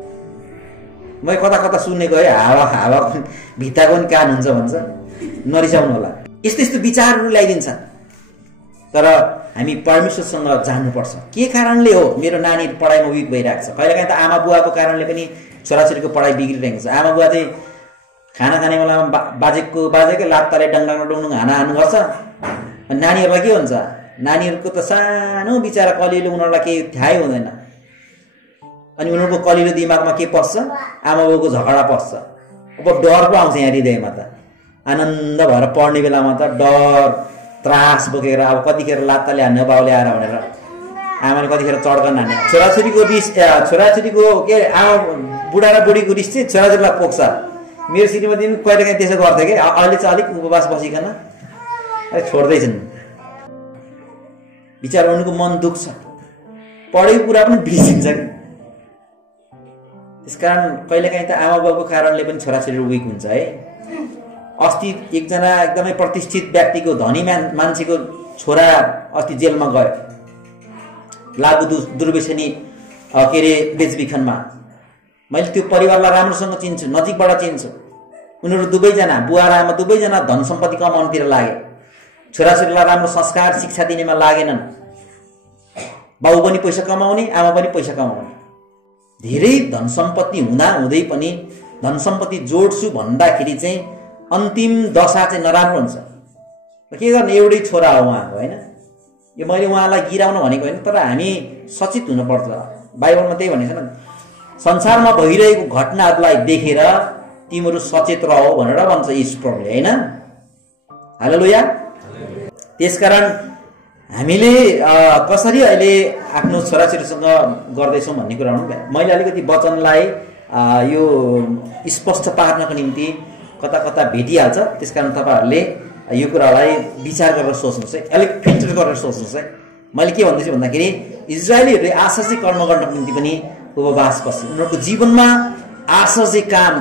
मैले कता कता सुनेको है, हावा भित्ताको पनि कान हुन्छ भन्छ, नरिसाउनु होला। यस्तो यस्तो विचारहरू ल्याइदिन्छ। तर हामी परमेश्वरसँग जान्नुपर्छ, के कारणले हो मेरो नानी पढाइमा विक भइरहेको छ। कहिलेकाहीँ त आमा बुवाको कारणले पनि छोराछोरीको पढाइ बिग्रिरहेको छ। आमा बुवा चाहिँ खाना खाने बेलामा बाजेकै लात्ताले डङडङ हानाहान गर्छ। नानीहरूलाई के हुन्छ, नानीहरूको त सानो बिचारा कलिलो, उनीहरूलाई केही थाहै हुँदैन। अनि उनीहरूको कलिलो दिमागमा के पस्छ, आमा बाउको झगडा पस्छ। अब डर पो आउँछ यहाँ हृदयमा त। आनन्द भएर पढ्ने बेलामा त डर त्रास बोकेर अब कतिखेर लात्ताले हान्ने बाउले आएर भनेर आमाले कतिखेर चड्कन हान्ने। छोराछोरीको रिस, छोराछोरीको के आमा बुढा र बुढीको रिस चाहिँ छोराछोरीलाई पोख्छ। मेरो श्रीमती पनि कहिलेकाहीँ त्यसो गर्थ्यो कि अहिले चाहिँ अलिक उपवास बसिकन छोड्दैछन्। बिचारा उनीको मन दुख्छ, पढेको कुरा पनि बिर्सिन्छ कि। त्यसकारण कहिलेकाहीँ त आमा बाउको कारणले पनि छोराछोरी विक हुन्छ है। अस्ति एकजना एकदमै प्रतिष्ठित व्यक्तिको, धनी मान्छेको छोरा अस्ति जेलमा गयो, लागु दुर्व्यसनी के अरे बेचबिखनमा। मैले त्यो परिवारलाई राम्रोसँग चिन्छु, नजिकबाट चिन्छु। उनीहरू दुवैजना, बुवा र आमा दुवैजना धन सम्पत्ति कमाउनुतिर लागे। छोराछोरीलाई राम्रो संस्कार शिक्षा दिनेमा लागेनन्। बाउ पनि पैसा कमाउने, आमा पनि पैसा कमाउने। धेरै धन सम्पत्ति हुँदा हुँदै पनि धन सम्पत्ति जोड्छु भन्दाखेरि चाहिँ अन्तिम दशा चाहिँ नराम्रो हुन्छ। के गर्ने, एउटै छोरा हो उहाँको होइन। यो मैले उहाँलाई गिराउन भनेको होइन, तर हामी सचेत हुनुपर्छ। बाइबलमा त्यही भनेको छ न, संसारमा भइरहेको घटनाहरूलाई देखेर तिमीहरू सचेत रह भनेर भन्छ यीशु प्रभुले होइन। हालेलुया। त्यसकारण हामीले कसरी अहिले आफ्नो छोराछोरीसँग गर्दैछौँ भन्ने कुरा हो। मैले अलिकति वचनलाई यो स्पष्ट पार्नको निम्ति कता कता भेटिहाल्छ। त्यसकारण तपाईँहरूले यो कुरालाई विचार गरेर सोच्नुहोस् है, अलिक फिल्टर गरेर सोच्नुहोस् है। मैले के भन्दैछु भन्दाखेरि इजरायलीहरूले आश्चर्य कर्म गर्नको निम्ति पनि उपवास बस्छ। उनीहरूको जीवनमा आश्चर्य काम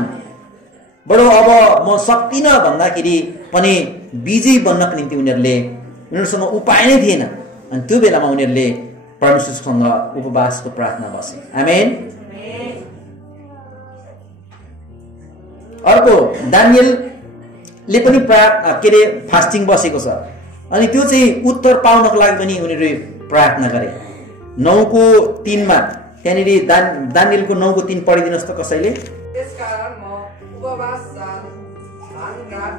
बडो, अब म सक्दिनँ भन्दाखेरि पनि विजयी बन्नको निम्ति उनीहरूसँग उपाय नै थिएन। अनि त्यो बेलामा उनीहरूले परमेश्वरसँग उपवासको प्रार्थना बसे। आमेन। अर्को दानियलले पनि के अरे फास्टिङ बसेको छ। अनि त्यो चाहिँ उत्तर पाउनको लागि पनि उनीहरूले प्रार्थना गरे। 9:3 त्यहाँनिर दानियलको 9:3 पढिदिनुहोस् त कसैले। त्यसकारण म उपवास साथ भानघाट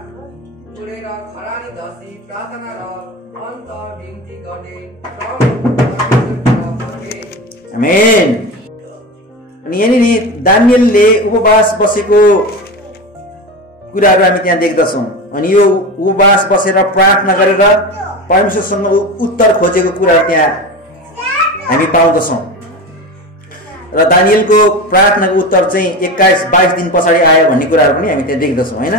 उडेर खरानी दसी प्रार्थना र अन्त बिन्ती गर्ने आमेन। अनि यहाँनिर दानियलले उपवास बसेको कुराहरू हामी त्यहाँ देख्दछौँ। अनि यो उपवास बसेर प्रार्थना गरेर परमेश्वरसँग उत्तर खोजेको कुराहरू त्यहाँ हामी पाउँदछौँ। र दानियलको प्रार्थनाको उत्तर चाहिँ 21-22 दिन पछाडि आयो भन्ने कुराहरू पनि हामी त्यहाँ देख्दछौँ होइन।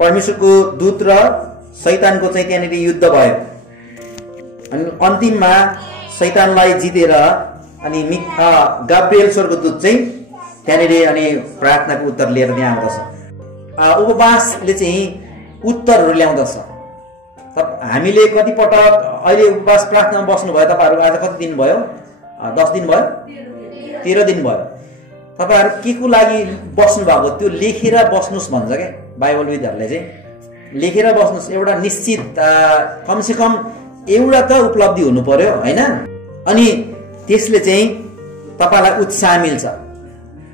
परमेश्वरको दूत र शैतानको चाहिँ त्यहाँनिर युद्ध भयो। अनि अन्तिममा शैतानलाई जितेर अनि गाब्रिएल स्वर्गदूत चाहिँ त्यहाँनिर अनि प्रार्थनाको उत्तर लिएर त्यहाँ आउँदछ। उपवासले चाहिँ उत्तरहरू ल्याउँदछ। हामीले कतिपटक अहिले उपवास प्रार्थनामा बस्नुभयो तपाईँहरू, आज कति दिन भयो? 10 दिन भयो, 13 दिन भयो। तपाईँहरू के को लागि बस्नु भएको त्यो लेखेर बस्नुहोस् भन्छ क्या बाइबलविदहरूले चाहिँ। लेखेर बस्नुहोस्, एउटा निश्चित कमसेकम एउटा त उपलब्धि हुनु पर्यो होइन। अनि त्यसले चाहिँ तपाईँलाई उत्साह मिल्छ।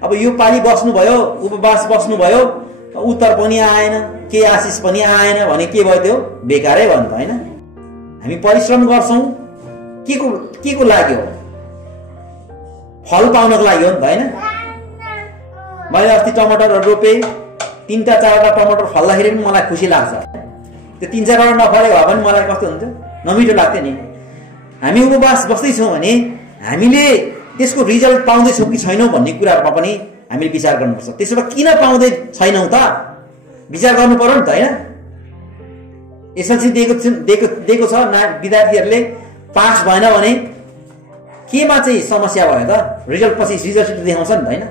अब यो पालि बस्नुभयो, उपवास बस्नुभयो, उत्तर पनि आएन, के आशिष पनि आएन भने के भयो, त्यो बेकारै भयो नि त होइन। हामी परिश्रम गर्छौँ के को लागि हो? फल पाउनको लागि हो नि त होइन। मैले अस्ति टमाटरहरू रोपेँ, 3-4वटा टमाटर फल्दाखेरि पनि मलाई खुसी लाग्छ। त्यो 3-4वटा नफले भए पनि मलाई कस्तो हुन्थ्यो, नमिठो लाग्थ्यो नि। हामी उपवास बस्दैछौँ भने हामीले त्यसको रिजल्ट पाउँदैछौँ कि छैनौँ भन्ने कुराहरूमा पनि हामीले विचार गर्नुपर्छ। त्यसो भए किन पाउँदै छैनौँ त विचार गर्नु पर्यो नि त होइन। एसएलसी दिएको छ विद्यार्थीहरूले, पास भएन भने केमा चाहिँ समस्या भयो त? रिजल्ट पछि रिजल्ट देखाउँछ नि त हैन?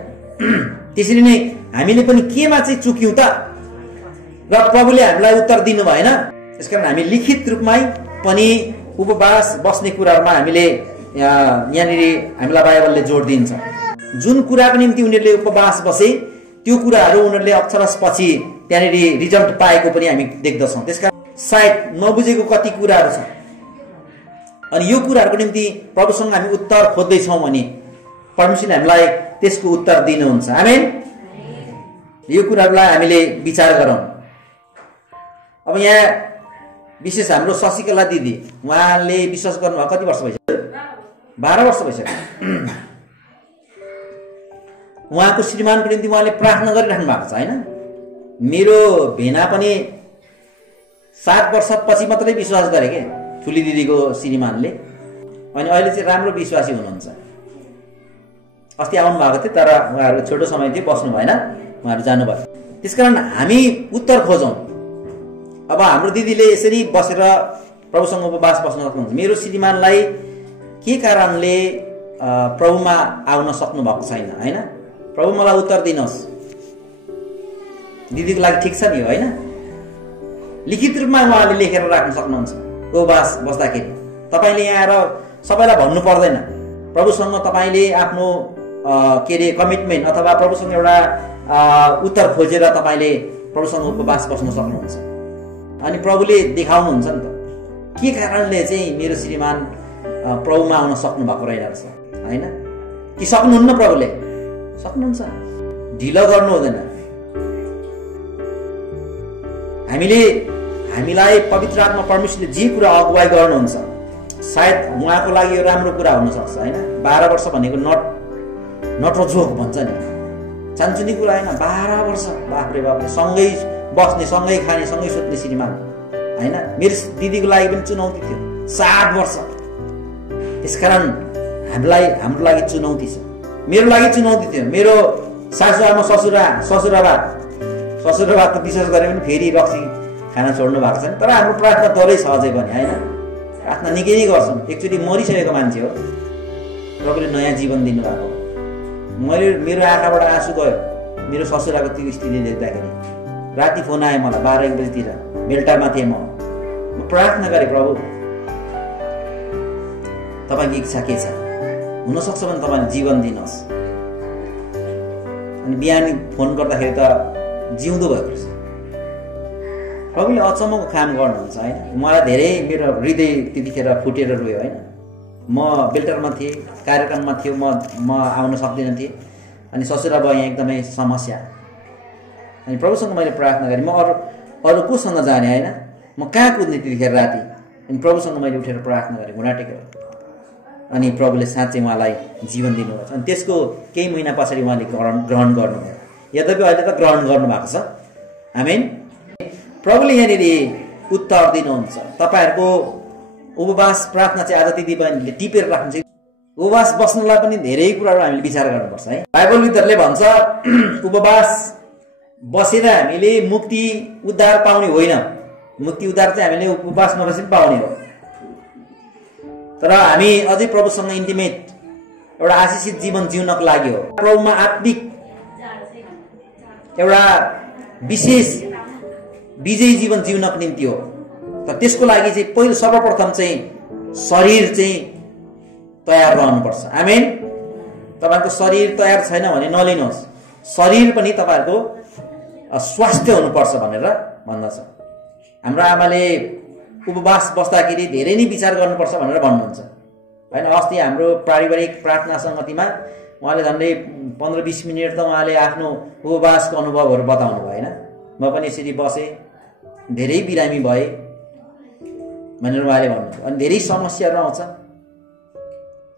त्यसरी नै हामीले पनि केमा चाहिँ चुक्यौं त र प्रभुले हामीलाई उत्तर दिनु भएन। त्यसकारण हामी लिखित रूपमै पनि उपवास बस्ने कुराहरुमा हामीले यहाँनिर हामीलाई बाइबलले जोड दिन्छ। जुन कुराको निम्ति उनीहरूले उपवास बसे त्यो कुराहरु उनीहरूले अक्षरश पछि त्यहाँनिर रिजल्ट पाएको पनि हामी देख्दछौं। त्यसकारण सायद नबुझेको कति कुराहरु छ अनि यो कुराहरुको निम्ति प्रभुसँग हामी उत्तर खोज्दै छौं भने परमेश्वरले हामीलाई त्यसको उत्तर दिनुहुन्छ। आमेन। यो कुराहरुलाई हामीले विचार गरौं। अब यहाँ विशेष हाम्रो शशिकला दिदी उहाँले विश्वास गर्नु कति वर्ष भइसक्यो? 12 वर्ष भइसक्यो। उहाँको श्रीमानको निम्ति उहाँले प्रार्थना गरिराख्नु भएको छ हैन? मेरो भेना पनि 7 वर्षपछि मात्रै विश्वास गरे के ठुली दिदीको श्रीमानले। अनि अहिले चाहिँ राम्रो विश्वासी हुनुहुन्छ। अस्ति आउनु भएको थियो तर उहाँहरु छोटो समय थियो, बस्नु भएन, उहाँहरु जानुभयो। त्यसकारण हामी उत्तर खोजौं। अब हाम्रो दिदीले यसरी बसेर प्रभुसँग उपवास बस्न सक्नुहुन्छ। मेरो श्रीमानलाई के कारणले प्रभुमा आउन सक्नु भएको छैन हैन? प्रभु मलाई उत्तर दिनुहोस्। दिदीको लागि ठीक छ नि हैन? लिखित रूपमा उहाँले लेखेर राख्न सक्नुहुन्छ। उपवास बस्दाखेरि तपाईले यहाँ आएर सबैलाई भन्नु पर्दैन। प्रभुसँग तपाईले आफ्नो कमिटमेन्ट अथवा प्रभुसँग एउटा उत्तर खोजेर तपाईले प्रभुसँग उपवास बस्न सक्नुहुन्छ। अनि प्रभुले देखाउनुहुन्छ नि त के कारणले चाहिँ मेरो श्रीमान प्रभुमा आउन सक्नु भएको रहेछ हैन? कि सक्नुहुन्न? प्रभुले सक्नुहुन्छ। ढिलो गर्नु हुँदैन। हामीलाई पवित्र आत्मा परमेश्वरले जे कुरा अगुवाई गर्नुहुन्छ सायद उहाँको लागि यो राम्रो कुरा हुन सक्छ हैन? 12 वर्ष भनेको नट जोक भन्छ नि, चान्चुनी कुरा हैन। 12 वर्ष बाफरे बाफरे सँगै बस्ने, सँगै खाने, सँगै सुत्ने श्रीमान हैन? मेरो दिदीको लागि पनि चुनौती थियो 7 वर्ष। त्यसकारण हाम्रो लागि चुनौती छ। मेरो लागि चुनौती थियो। मेरो सासुआमा ससुराबा त विश्वास गरे पनि फेरि रक्सी खाना छोड्नु भएको छैन। तर हाम्रो प्रार्थना तरै छ अझै पनि हैन? प्रार्थना निकै नै गर्छौं। एकचोटि मरिसकेको मान्छे हो, प्रभुले नयाँ जीवन दिनुभएको। मेरो आँखाबाट आँसु गयो मेरो ससुराको त्यो स्थिति देख्दाखेरि। राति फोन आयो मलाई 12-1 बजेतिर, बेल्टामा थिएँ म प्रार्थना गरेँ, प्रभु तपाईको इच्छा के छ? हुन सक्छ भने तपाईले जीवन दिनुहोस्। अनि बिहान फोन गर्दाखेरि त जिउँदो भएको छ। प्रभुले अचम्मको काम गर्नुहुन्छ हैन? मलाई धेरै मेरो हृदय त्यतिखेर फुटेर रोयो हैन? म बेल्टरमा थिएँ, कार्यक्रममा थियो, म आउन सक्दिन थिएँ। अनि ससुरा भयो यहाँ एकदमै समस्या। अनि प्रभुसँग मैले प्रार्थना गरेँ। म अरु कोसँग जाने हैन? म कहाँ कुद्ने त्यतिखेर राति? अनि प्रभुसँग मैले उठेर प्रार्थना गरेँ, घुँडा टेकेर। अनि प्रभुले साँच्चै उहाँलाई जीवन दिनुभएको छ। अनि त्यसको केही महिना पछाडि उहाँले ग्रहण गर्नुभयो। यद्यपि अहिले त ग्रहण गर्नु भएको छ। आमेन। प्रभुले यहाँनिर उत्तर दिनुहुन्छ। तपाईहरुको उपवास प्रार्थना चाहिँ आज दिदीबहिनीले टिपेर राख्नु चाहिँ उपवास बस्नलाई पनि धेरै कुराहरु हामीले विचार गर्नुपर्छ है। बाइबलभित्रले भन्छ उपवास बसेर हामीले मुक्ति उद्धार पाउने होइन। मुक्ति उद्धार चाहिँ हामीले उपवास नबसी पाउने हो। तर हामी अझै प्रभुसँग इन्टिमेट एउटा आशिषित जीवन जिउनको लागि हो। प्रभुमा आत्मिक एउटा विशेष विजयी जीवन जिउनको निम्ति हो। तर त्यसको लागि चाहिँ पहिलो सर्वप्रथम चाहिँ शरीर चाहिँ तयार रहनुपर्छ। आमेन। तपाईको शरीर तयार छैन भने नलिनुहोस्। शरीर पनि तपाईहरुको स्वास्थ्य हुनुपर्छ भनेर भन्दछ। हाम्रो आमाले उपवास बस्दाखेरि धेरै नै विचार गर्नुपर्छ भनेर भन्नुहुन्छ हैन? अस्ति हाम्रो पारिवारिक प्रार्थना संगतिमा उहाँले झन्डै 15-20 मिनेट त उहाँले आफ्नो उपवासको अनुभवहरू बताउनु भयो हैन? म पनि यसरी बसे, धेरै बिरामी भए भनेर उहाँले भन्नुहुन्छ। अनि धेरै समस्याहरू आउँछ।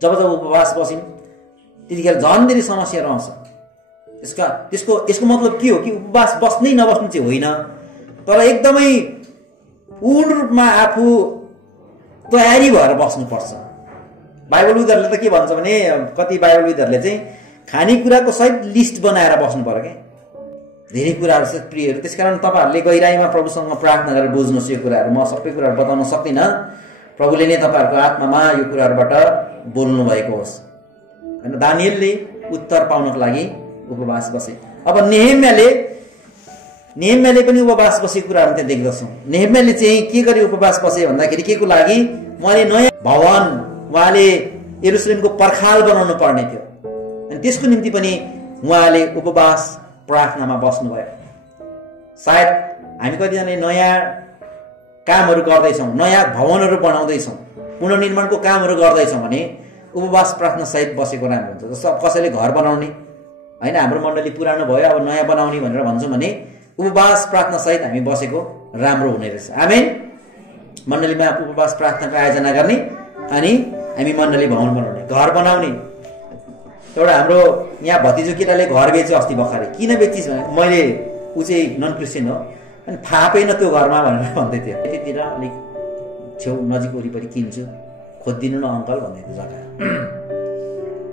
जब उपवास बसिन् त्यतिखेर झन् धेरै समस्याहरू आउँछ। यसको मतलब के हो कि उपवास बस्नै नबस्नु चाहिँ होइन, तर एकदमै पूर्ण रूपमा आफू तयारी भएर बस्नुपर्छ। बाइबलविदहरूले त के भन्छ भने कति बाइबलविदहरूले चाहिँ खानेकुराको सहित लिस्ट बनाएर बस्नु पर्यो के धेरै कुराहरू छ प्रियहरू। त्यसकारण तपाईहरुले गहिराईमा प्रभुसँग प्रार्थना गरेर बुझ्नुहोस् यो कुराहरू। म सबै कुराहरू बताउन सक्दिनँ। प्रभुले नै तपाईहरुको आत्मामा यो कुराहरूबाट बोल्नु भएको होस्। हैन, दानिएलले उत्तर पाउनको लागि उपवास बसे। अब नेहेम्याले पनि उपवास बसेको कुराहरू त्यहाँ देख्दछौँ। नेहेम्याले चाहिँ के गरी उपवास बसे भन्दाखेरि के को लागि? उहाँले नयाँ भवन, उहाँले यरुशलेमको पर्खाल बनाउनु पर्ने थियो अनि त्यसको निम्ति पनि उहाँले उपवास प्रार्थनामा बस्नुभयो। सायद हामी कतिजनाले नयाँ कामहरू गर्दैछौँ, नयाँ भवनहरू बनाउँदैछौँ, पुनर्निर्माणको कामहरू गर्दैछौँ भने उपवास प्रार्थना सहित बसेको राम्रो हुन्छ। जस्तो कसैले घर बनाउने, होइन, हाम्रो मण्डली पुरानो भयो अब नयाँ बनाउने भनेर भन्छौँ भने उपवास प्रार्थना सहित हामी बसेको राम्रो हुने रहेछ। आमेन। मण्डलीमा उपवास प्रार्थनाको आयोजना गर्ने अनि हामी मण्डली भवन बनाउने, घर बनाउने। एउटा हाम्रो यहाँ भतिजो केटाले घर बेच्यो अस्ति भर्खरै। किन बेचिस् भने मैले ऊ चाहिँ नन क्रिस्चियन हो अनि फापेन त्यो घरमा भनेर भन्दै थियो। यतितिर अलिक छेउ नजिक वरिपरि किन्छु, खोजिदिनु न अङ्कल भन्दै थियो जग्गा,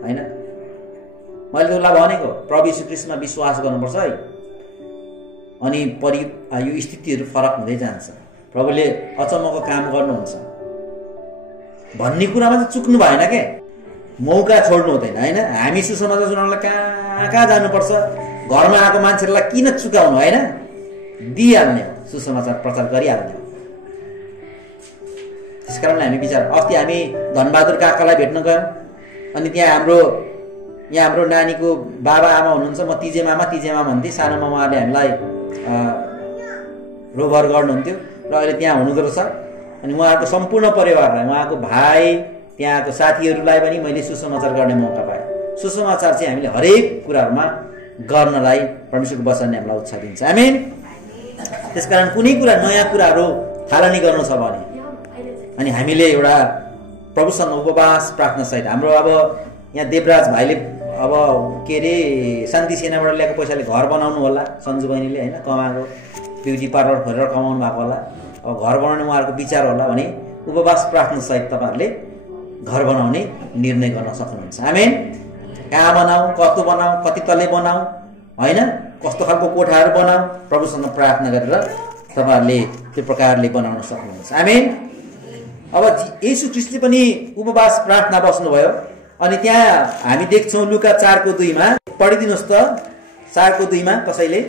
होइन। मैले उसलाई भनेको प्रभु यीशु ख्रीष्टमा विश्वास गर्नुपर्छ है, अनि यो स्थितिहरू फरक हुँदै जान्छ। प्रभुले अचम्मको काम गर्नुहुन्छ भन्ने कुरामा चाहिँ चुक्नु भएन के, मौका छोड्नु हुँदैन, होइन। हामी सुसमाचार सुनाउनलाई कहाँ कहाँ जानुपर्छ, घरमा आएको मान्छेहरूलाई किन चुकाउनु, होइन, दिइहाल्ने हो, सुसमाचार प्रचार गरिहाल्ने हो। त्यस कारणले हामी विचार, अस्ति हामी धनबहादुर काकालाई भेट्न गयौँ अनि त्यहाँ हाम्रो नानीको बाबा आमा हुनुहुन्छ। म तिजे मामा भन्थेँ, सानोमा उहाँले हामीलाई रोभर गर्नुहुन्थ्यो र अहिले त्यहाँ हुनुहुँदो रहेछ। अनि उहाँको सम्पूर्ण परिवारलाई, उहाँको भाइ, त्यहाँको साथीहरूलाई पनि मैले सुसमाचार गर्ने मौका पाएँ। सुसमाचार चाहिँ हामीले हरेक कुराहरूमा गर्नलाई परमेश्वरको वचनले हामीलाई उत्साह दिन्छ। आमेन। त्यसकारण कुनै कुरा नयाँ कुराहरू थालनी गर्नु छ भने अनि हामीले एउटा प्रभुसँग उपवास प्रार्थना सहित, हाम्रो अब यहाँ देवराज भाइले अब के अरे शान्ति सेनाबाट ल्याएको पैसाले घर बनाउनु होला, सन्जु बहिनीले, होइन, कमाएको ब्युटी पार्लर खोलेर कमाउनु भएको होला। अब घर बनाउने उहाँहरूको विचार होला भने उपवास प्रार्थना सहित तपाईँहरूले घर बनाउने निर्णय गर्न सक्नुहुन्छ। आमेन। कहाँ बनाऊ, कस्तो बनाऊ, कति तले बनाऊ, होइन, कस्तो खालको कोठाहरू बनाऊ, प्रभुसँग प्रार्थना गरेर तपाईँहरूले त्यो प्रकारले बनाउन सक्नुहुन्छ। आमेन। अब येशू ख्रीष्टले पनि उपवास प्रार्थना बस्नुभयो अनि त्यहाँ हामी देख्छौँ लुका 4:2 पढिदिनुहोस् त। 4:2 कसैले?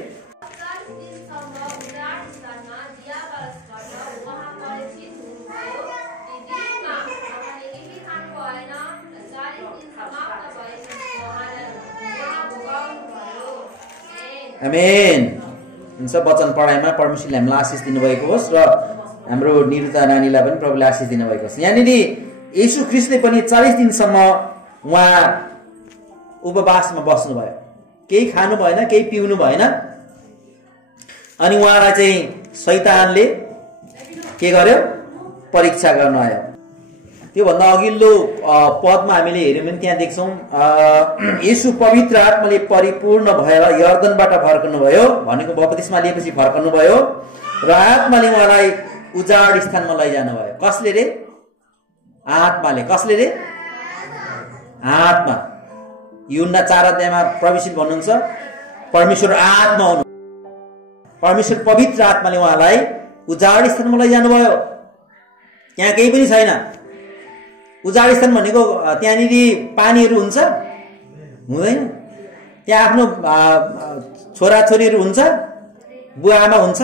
आमेन। हुन्छ, वचन पढाइमा परमेश्वरले हामीलाई आशिष दिनुभएको होस् र हाम्रो निरुता नानीलाई पनि प्रभुले आशिष दिनुभएको होस्। यहाँनिर येशू ख्रीष्टले पनि 40 दिनसम्म उहाँ उपवासमा बस्नुभयो, केही खानु भएन, केही पिउनु भएन। अनि उहाँलाई चाहिँ शैतानले के गर्यो? परीक्षा गर्न आयो। त्योभन्दा अघिल्लो पदमा हामीले हेऱ्यौँ भने त्यहाँ देख्छौँ येशू पवित्र आत्माले परिपूर्ण भएर यर्दनबाट फर्कनुभयो, भनेको बपतिस्मा लिएपछि फर्कनुभयो र आत्माले उहाँलाई उजाड स्थानमा लैजानु भयो। कसले रे? आत्माले। कसले रे? आत्मा। यूहन्ना 4:00 प्रवेशित भन्नुहुन्छ परमेश्वर आत्मा हुनु, परमेश्वर पवित्र आत्माले उहाँलाई उजाड स्थानमा लैजानु भयो। त्यहाँ केही पनि छैन। उजाड स्थान भनेको त्यहाँनिर पानीहरू हुन्छ? हुँदैन। त्यहाँ आफ्नो छोराछोरीहरू हुन्छ, बुवा आमा हुन्छ?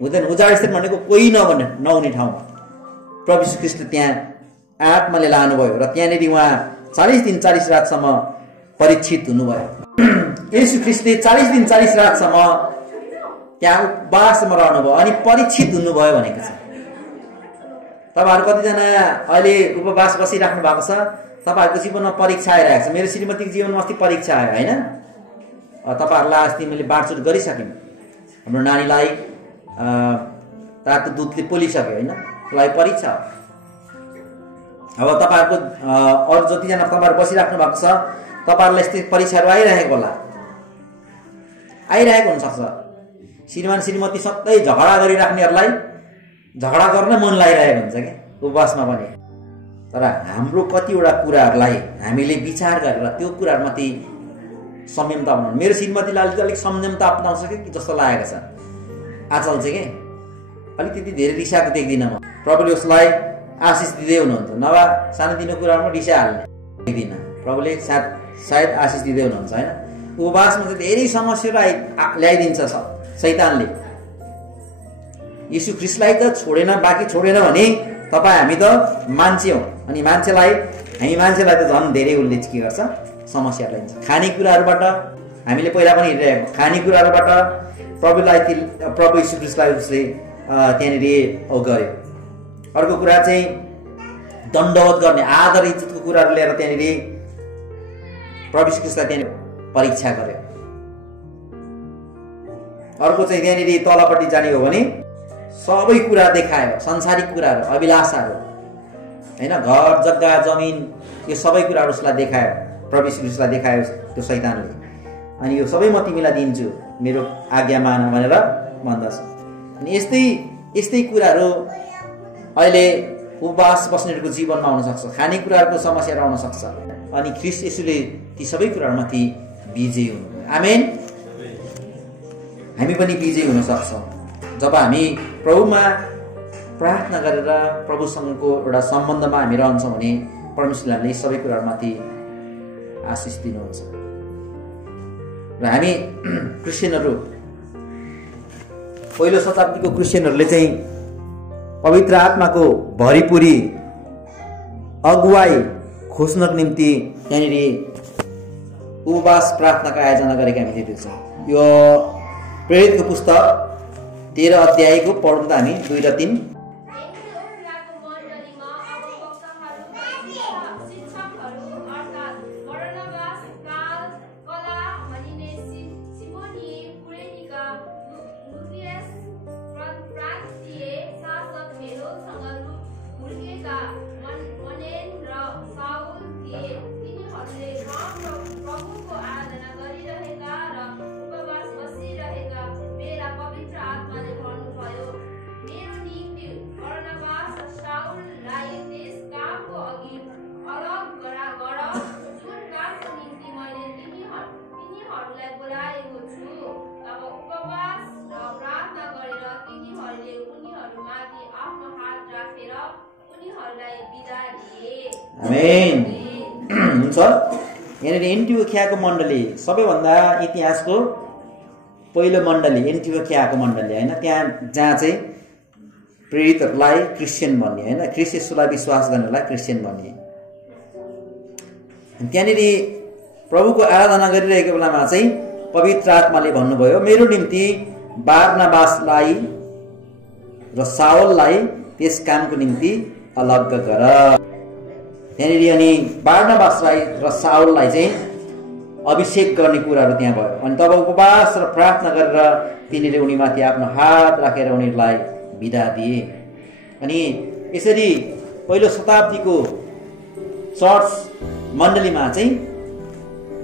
हुँदैन। उजाड स्थान भनेको कोही नहुने ठाउँमा प्रभु यीशु ख्रीष्ट त्यहाँ आत्माले लानुभयो र त्यहाँनिर उहाँ 40 दिन 40 रातसम्म परीक्षित हुनुभयो। येशू ख्रीष्टले 40 दिन 40 रातसम्म त्यहाँ उपवासमा रहनुभयो अनि परीक्षित हुनुभयो भनेको छ। तपाईँहरू कतिजना अहिले उपवास बसिराख्नु भएको छ, तपाईँहरूको जीवनमा परीक्षा आइरहेको छ। मेरो श्रीमतीको जीवनमा अस्ति परीक्षा आयो, होइन। तपाईँहरूलाई अस्ति मैले बाँडचुट गरिसकेँ। हाम्रो नानीलाई तातो दुधले पोलिसक्यो, होइन, उसलाई परीक्षा हो। अब तपाईँहरूको अरू जतिजना तपाईँहरू बसिराख्नु भएको छ, तपाईँहरूलाई यस्तै परीक्षाहरू आइरहेको होला, आइरहेको हुनसक्छ। श्रीमान श्रीमती सधैँ झगडा गरिराख्नेहरूलाई झगडा गर्न मन लागिरहेको हुन्छ क्या उपवासमा पनि। तर हाम्रो कतिवटा कुराहरूलाई हामीले विचार गरेर त्यो कुराहरूमाथि संयमता अपनाउनु। मेरो श्रीमतीलाई अलिक संयमता अपनाउँछ कि जस्तो लागेको छ आजकल चाहिँ के। अलिक त्यति धेरै रिसाएको देख्दिनँ म। प्रभुले उसलाई आशिष दिँदै हुनुहुन्छ, नभए सानोतिनो कुरामा रिसाइहाल्ने दिन प्रभुले सायद आशिष दिँदै हुनुहुन्छ होइन। उपवासमा चाहिँ धेरै समस्याहरू ल्याइदिन्छ शैतानले। यीशु ख्रीष्टलाई त छोडेन, बाँकी छोडेन भने हामी त मान्छे हौ, अनि हामी मान्छेलाई त झन् धेरै उसले के गर्छ, समस्याहरू ल्याइन्छ। खानेकुराहरूबाट हामीले पहिला पनि हेरिरहेको, खानेकुराहरूबाट प्रभु यीशु ख्रीष्टलाई उसले त्यहाँनिर गर्यो। अर्को कुरा चाहिँ दण्डवत गर्ने, आदर इज्जतको कुराहरू ल्याएर त्यहाँनिर प्रभु यीशु ख्रीष्टलाई त्यहाँनिर परीक्षा गर्यो। अर्को चाहिँ त्यहाँनिर तलपट्टि जाने हो भने सबै कुरा देखायो, संसारिक कुराहरू, अभिलाषाहरू होइन, घर जग्गा जमिन, यो सबै कुराहरू उसलाई देखायो, प्रभु यीशु ख्रीष्टलाई देखायो त्यो शैतानले। अनि यो सबै म तिमीलाई दिन्छु, मेरो आज्ञा मान भनेर भन्दछ। अनि यस्तै कुराहरू अहिले उपवास बस्नेहरूको जीवनमा आउन सक्छ, खानेकुराहरूको समस्याहरू आउन सक्छ। अनि ख्रीष्ट येशूले ती सबै कुराहरूमाथि विजयी हुनु। आमेन। हामी पनि विजयी हुन सक्छौँ जब हामी प्रभुमा प्रार्थना गरेर प्रभुसँगको एउटा सम्बन्धमा हामी रहन्छौँ भने परमेश्वरले हामीले सबै कुराहरूमाथि आशिष दिनुहुन्छ। र हामी क्रिस्चियनहरू, पहिलो शताब्दीको क्रिस्चियनहरूले चाहिँ पवित्र आत्माको भरिपुरी अगुवाई खोज्नको निम्ति त्यहाँनिर उपवास प्रार्थनाको आयोजना गरेका हामी देख्छौँ। यो प्रेरितको पुस्तक 13 अध्यायको पढौँ त हामी 2 र 3। आमेन। हुन्छ। यहाँनिर एन्टिओखियाको मण्डली सबैभन्दा इतिहासको पहिलो मण्डली एन्टिओखियाको मण्डली होइन, त्यहाँ जहाँ चाहिँ प्रेरितहरूलाई क्रिस्चियन भन्ने होइन, ख्रीष्ट येशूलाई विश्वास गर्नेलाई क्रिस्चियन भन्ने। त्यहाँनिर प्रभुको आराधना गरिरहेको बेलामा चाहिँ पवित्र आत्माले भन्नुभयो, मेरो निम्ति बारनाबासलाई र साउललाई त्यस कामको निम्ति अलग गर। त्यहाँनिर अनि बारनाबासलाई र साउललाई चाहिँ अभिषेक गर्ने कुराहरू त्यहाँ भयो। अनि तब उपवास र प्रार्थना गरेर तिनीहरूले उनीमाथि आफ्नो हात राखेर उनीहरूलाई बिदा दिए। अनि यसरी पहिलो शताब्दीको चर्च मण्डलीमा चाहिँ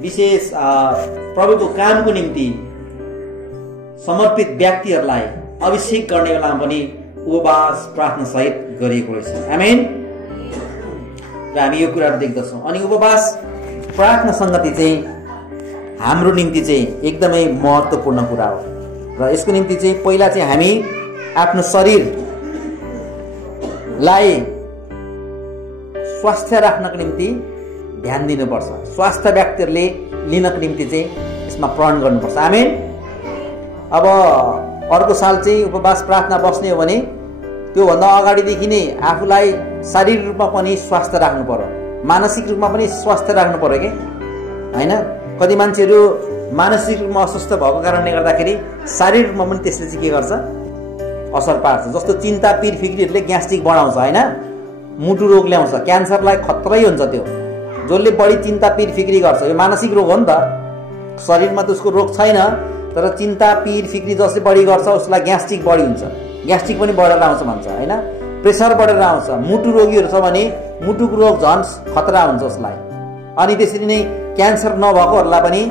विशेष प्रभुको कामको निम्ति समर्पित व्यक्तिहरूलाई अभिषेक गर्ने बेलामा पनि उपवास प्रार्थना सहित गरिएको रहेछ। आमेन। र हामी यो कुराहरू देख्दछौँ। अनि उपवास प्रार्थना सङ्गति चाहिँ हाम्रो निम्ति चाहिँ एकदमै महत्त्वपूर्ण कुरा हो। र यसको निम्ति चाहिँ पहिला चाहिँ हामी आफ्नो शरीरलाई स्वास्थ्य राख्नको निम्ति ध्यान दिनुपर्छ। स्वास्थ्य व्यक्तिहरूले लिनको निम्ति चाहिँ यसमा प्रण गर्नुपर्छ। आमेन। अब अर्को साल चाहिँ उपवास प्रार्थना बस्ने हो भने त्योभन्दा अगाडिदेखि नै आफूलाई शारीरिक रूपमा पनि स्वास्थ्य राख्नु पर्यो, मानसिक रूपमा पनि स्वास्थ्य राख्नु पर्यो कि होइन। कति मान्छेहरू मानसिक रूपमा अस्वस्थ भएको कारणले गर्दाखेरि शारीरिक रूपमा पनि त्यसले चाहिँ के गर्छ, असर पार्छ। जस्तो चिन्ता पिर फिक्रीहरूले ग्यास्ट्रिक बढाउँछ होइन, मुटु रोग ल्याउँछ, क्यान्सरलाई खतरै हुन्छ त्यो। जसले बढी चिन्ता पिर फिक्री गर्छ यो मानसिक रोग हो नि त, शरीरमा त उसको रोग छैन, तर चिन्ता पिर फिक्री जसले बढी गर्छ उसलाई ग्यास्ट्रिक बढी हुन्छ, ग्यास्ट्रिक पनि बढेर आउँछ भन्छ होइन, प्रेसर बढेर आउँछ। मुटु रोगीहरू छ भने मुटुको रोग झन् खतरा हुन्छ उसलाई। अनि त्यसरी नै क्यान्सर नभएकोहरूलाई पनि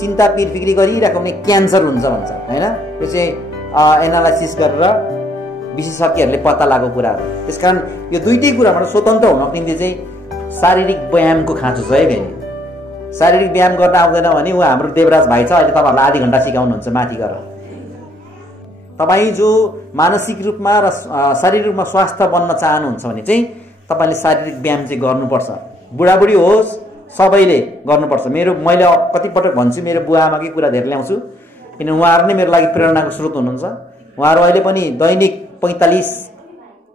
चिन्ता पिर फिक्री गरिरहेको भने क्यान्सर हुन्छ भन्छ होइन। यो चाहिँ एनालाइसिस गरेर विशेषज्ञहरूले पत्ता लगाएको कुराहरू। त्यसकारण यो दुईटै कुराबाट स्वतन्त्र हुनको निम्ति चाहिँ शारीरिक व्यायामको खाँचो छ है फेरि। शारीरिक व्यायाम गर्न आउँदैन भने ऊ हाम्रो देवराज भाइ छ, अहिले तपाईँहरूलाई आधी घन्टा सिकाउनुहुन्छ माथि गएर। तपाईँ जो मानसिक रूपमा र शारीरिक रूपमा स्वास्थ्य बन्न चाहनुहुन्छ भने चाहिँ तपाईँले शारीरिक व्यायाम चाहिँ गर्नुपर्छ। बुढाबुढी होस् सबैले गर्नुपर्छ। मैले कतिपटक भन्छु, मेरो बुवा आमाकै कुरा धेरै ल्याउँछु, किन उहाँहरू नै मेरो लागि प्रेरणाको स्रोत हुनुहुन्छ। उहाँहरू अहिले पनि दैनिक 45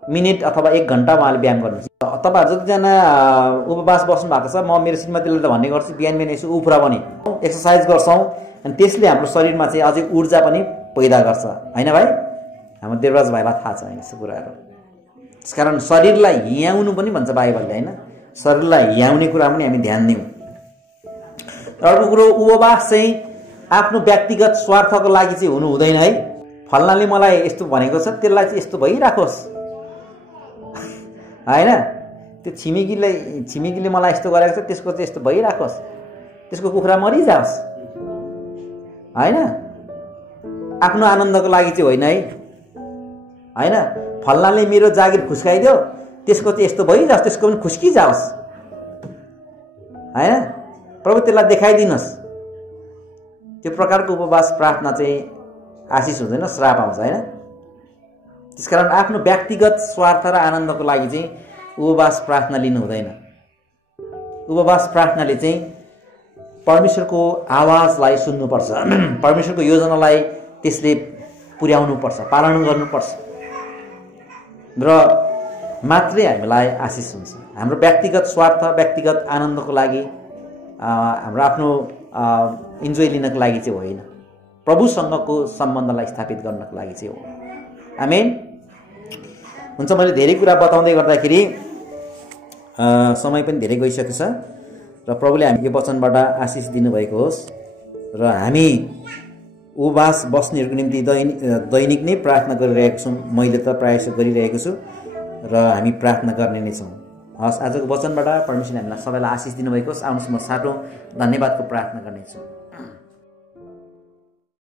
मिनट अथवा 1 घन्टा उहाँले व्यायाम गर्नुहुन्छ। तपाईँहरू जतिजना उपवास बस्नु भएको छ, म मेरो श्रीमतीले त भन्ने गर्छु, बिहान यसो उफ्रा पनि एक्सर्साइज गर्छौँ अनि त्यसले हाम्रो शरीरमा चाहिँ अझै ऊर्जा पनि पैदा गर्छ, होइन भाइ? हाम्रो देवराज भाइलाई थाहा छ होइन यस्तो कुराहरू। त्यसकारण शरीरलाई हियाउनु पनि भन्छ बाइबलले, होइन? शरीरलाई हियाउने कुरा पनि हामी ध्यान दिउँ। अर्को कुरो, उपवास चाहिँ आफ्नो व्यक्तिगत स्वार्थको लागि चाहिँ हुनु हुँदैन है। फल्नाले मलाई यस्तो भनेको छ त्यसलाई चाहिँ यस्तो भइराखोस्, होइन? त्यो छिमेकीले मलाई यस्तो गरेको छ त्यसको चाहिँ यस्तो भइराखोस्, त्यसको कुखुरा मरिजाओस्, होइन? आफ्नो आनन्दको लागि चाहिँ होइन है, होइन? फल्नाले मेरो जागिर खुस्काइदियो त्यसको चाहिँ यस्तो भइजाओस्, त्यसको पनि खुस्किजाओस्, होइन? प्रभु त्यसलाई देखाइदिनुहोस्। त्यो प्रकारको उपवास प्रार्थना चाहिँ आशिष हुँदैन, श्राप आउँछ, होइन? त्यसकारण आफ्नो व्यक्तिगत स्वार्थ र आनन्दको लागि चाहिँ उपवास प्रार्थना लिनु हुँदैन। उपवास प्रार्थनाले चाहिँ परमेश्वरको आवाजलाई सुन्नुपर्छ, परमेश्वरको योजनालाई त्यसले पुर्याउनुपर्छ, पालन गर्नुपर्छ र मात्रै हामीलाई आशिष हुन्छ। हाम्रो व्यक्तिगत स्वार्थ, व्यक्तिगत आनन्दको लागि, हाम्रो आफ्नो इन्जोय लिनको लागि चाहिँ होइन, प्रभुसँगको सम्बन्धलाई स्थापित गर्नको लागि चाहिँ हो। आमेन। हुन्छ, मैले धेरै कुरा बताउँदै गर्दाखेरि समय पनि धेरै गइसकेको छ र प्रभुले हामी यो वचनबाट आशिष दिनुभएको होस् र हामी उपवास बस्नेहरूको निम्ति दैनिक नै प्रार्थना गरिरहेको छौँ। मैले त प्रायः गरिरहेको छु र हामी प्रार्थना गर्ने नै छौँ। हस्, आजको वचनबाट परमेश्वरले हामीलाई सबैलाई आशिष दिनुभएको होस्। आउनुहोस् म साटौँ धन्यवादको प्रार्थना गर्नेछु।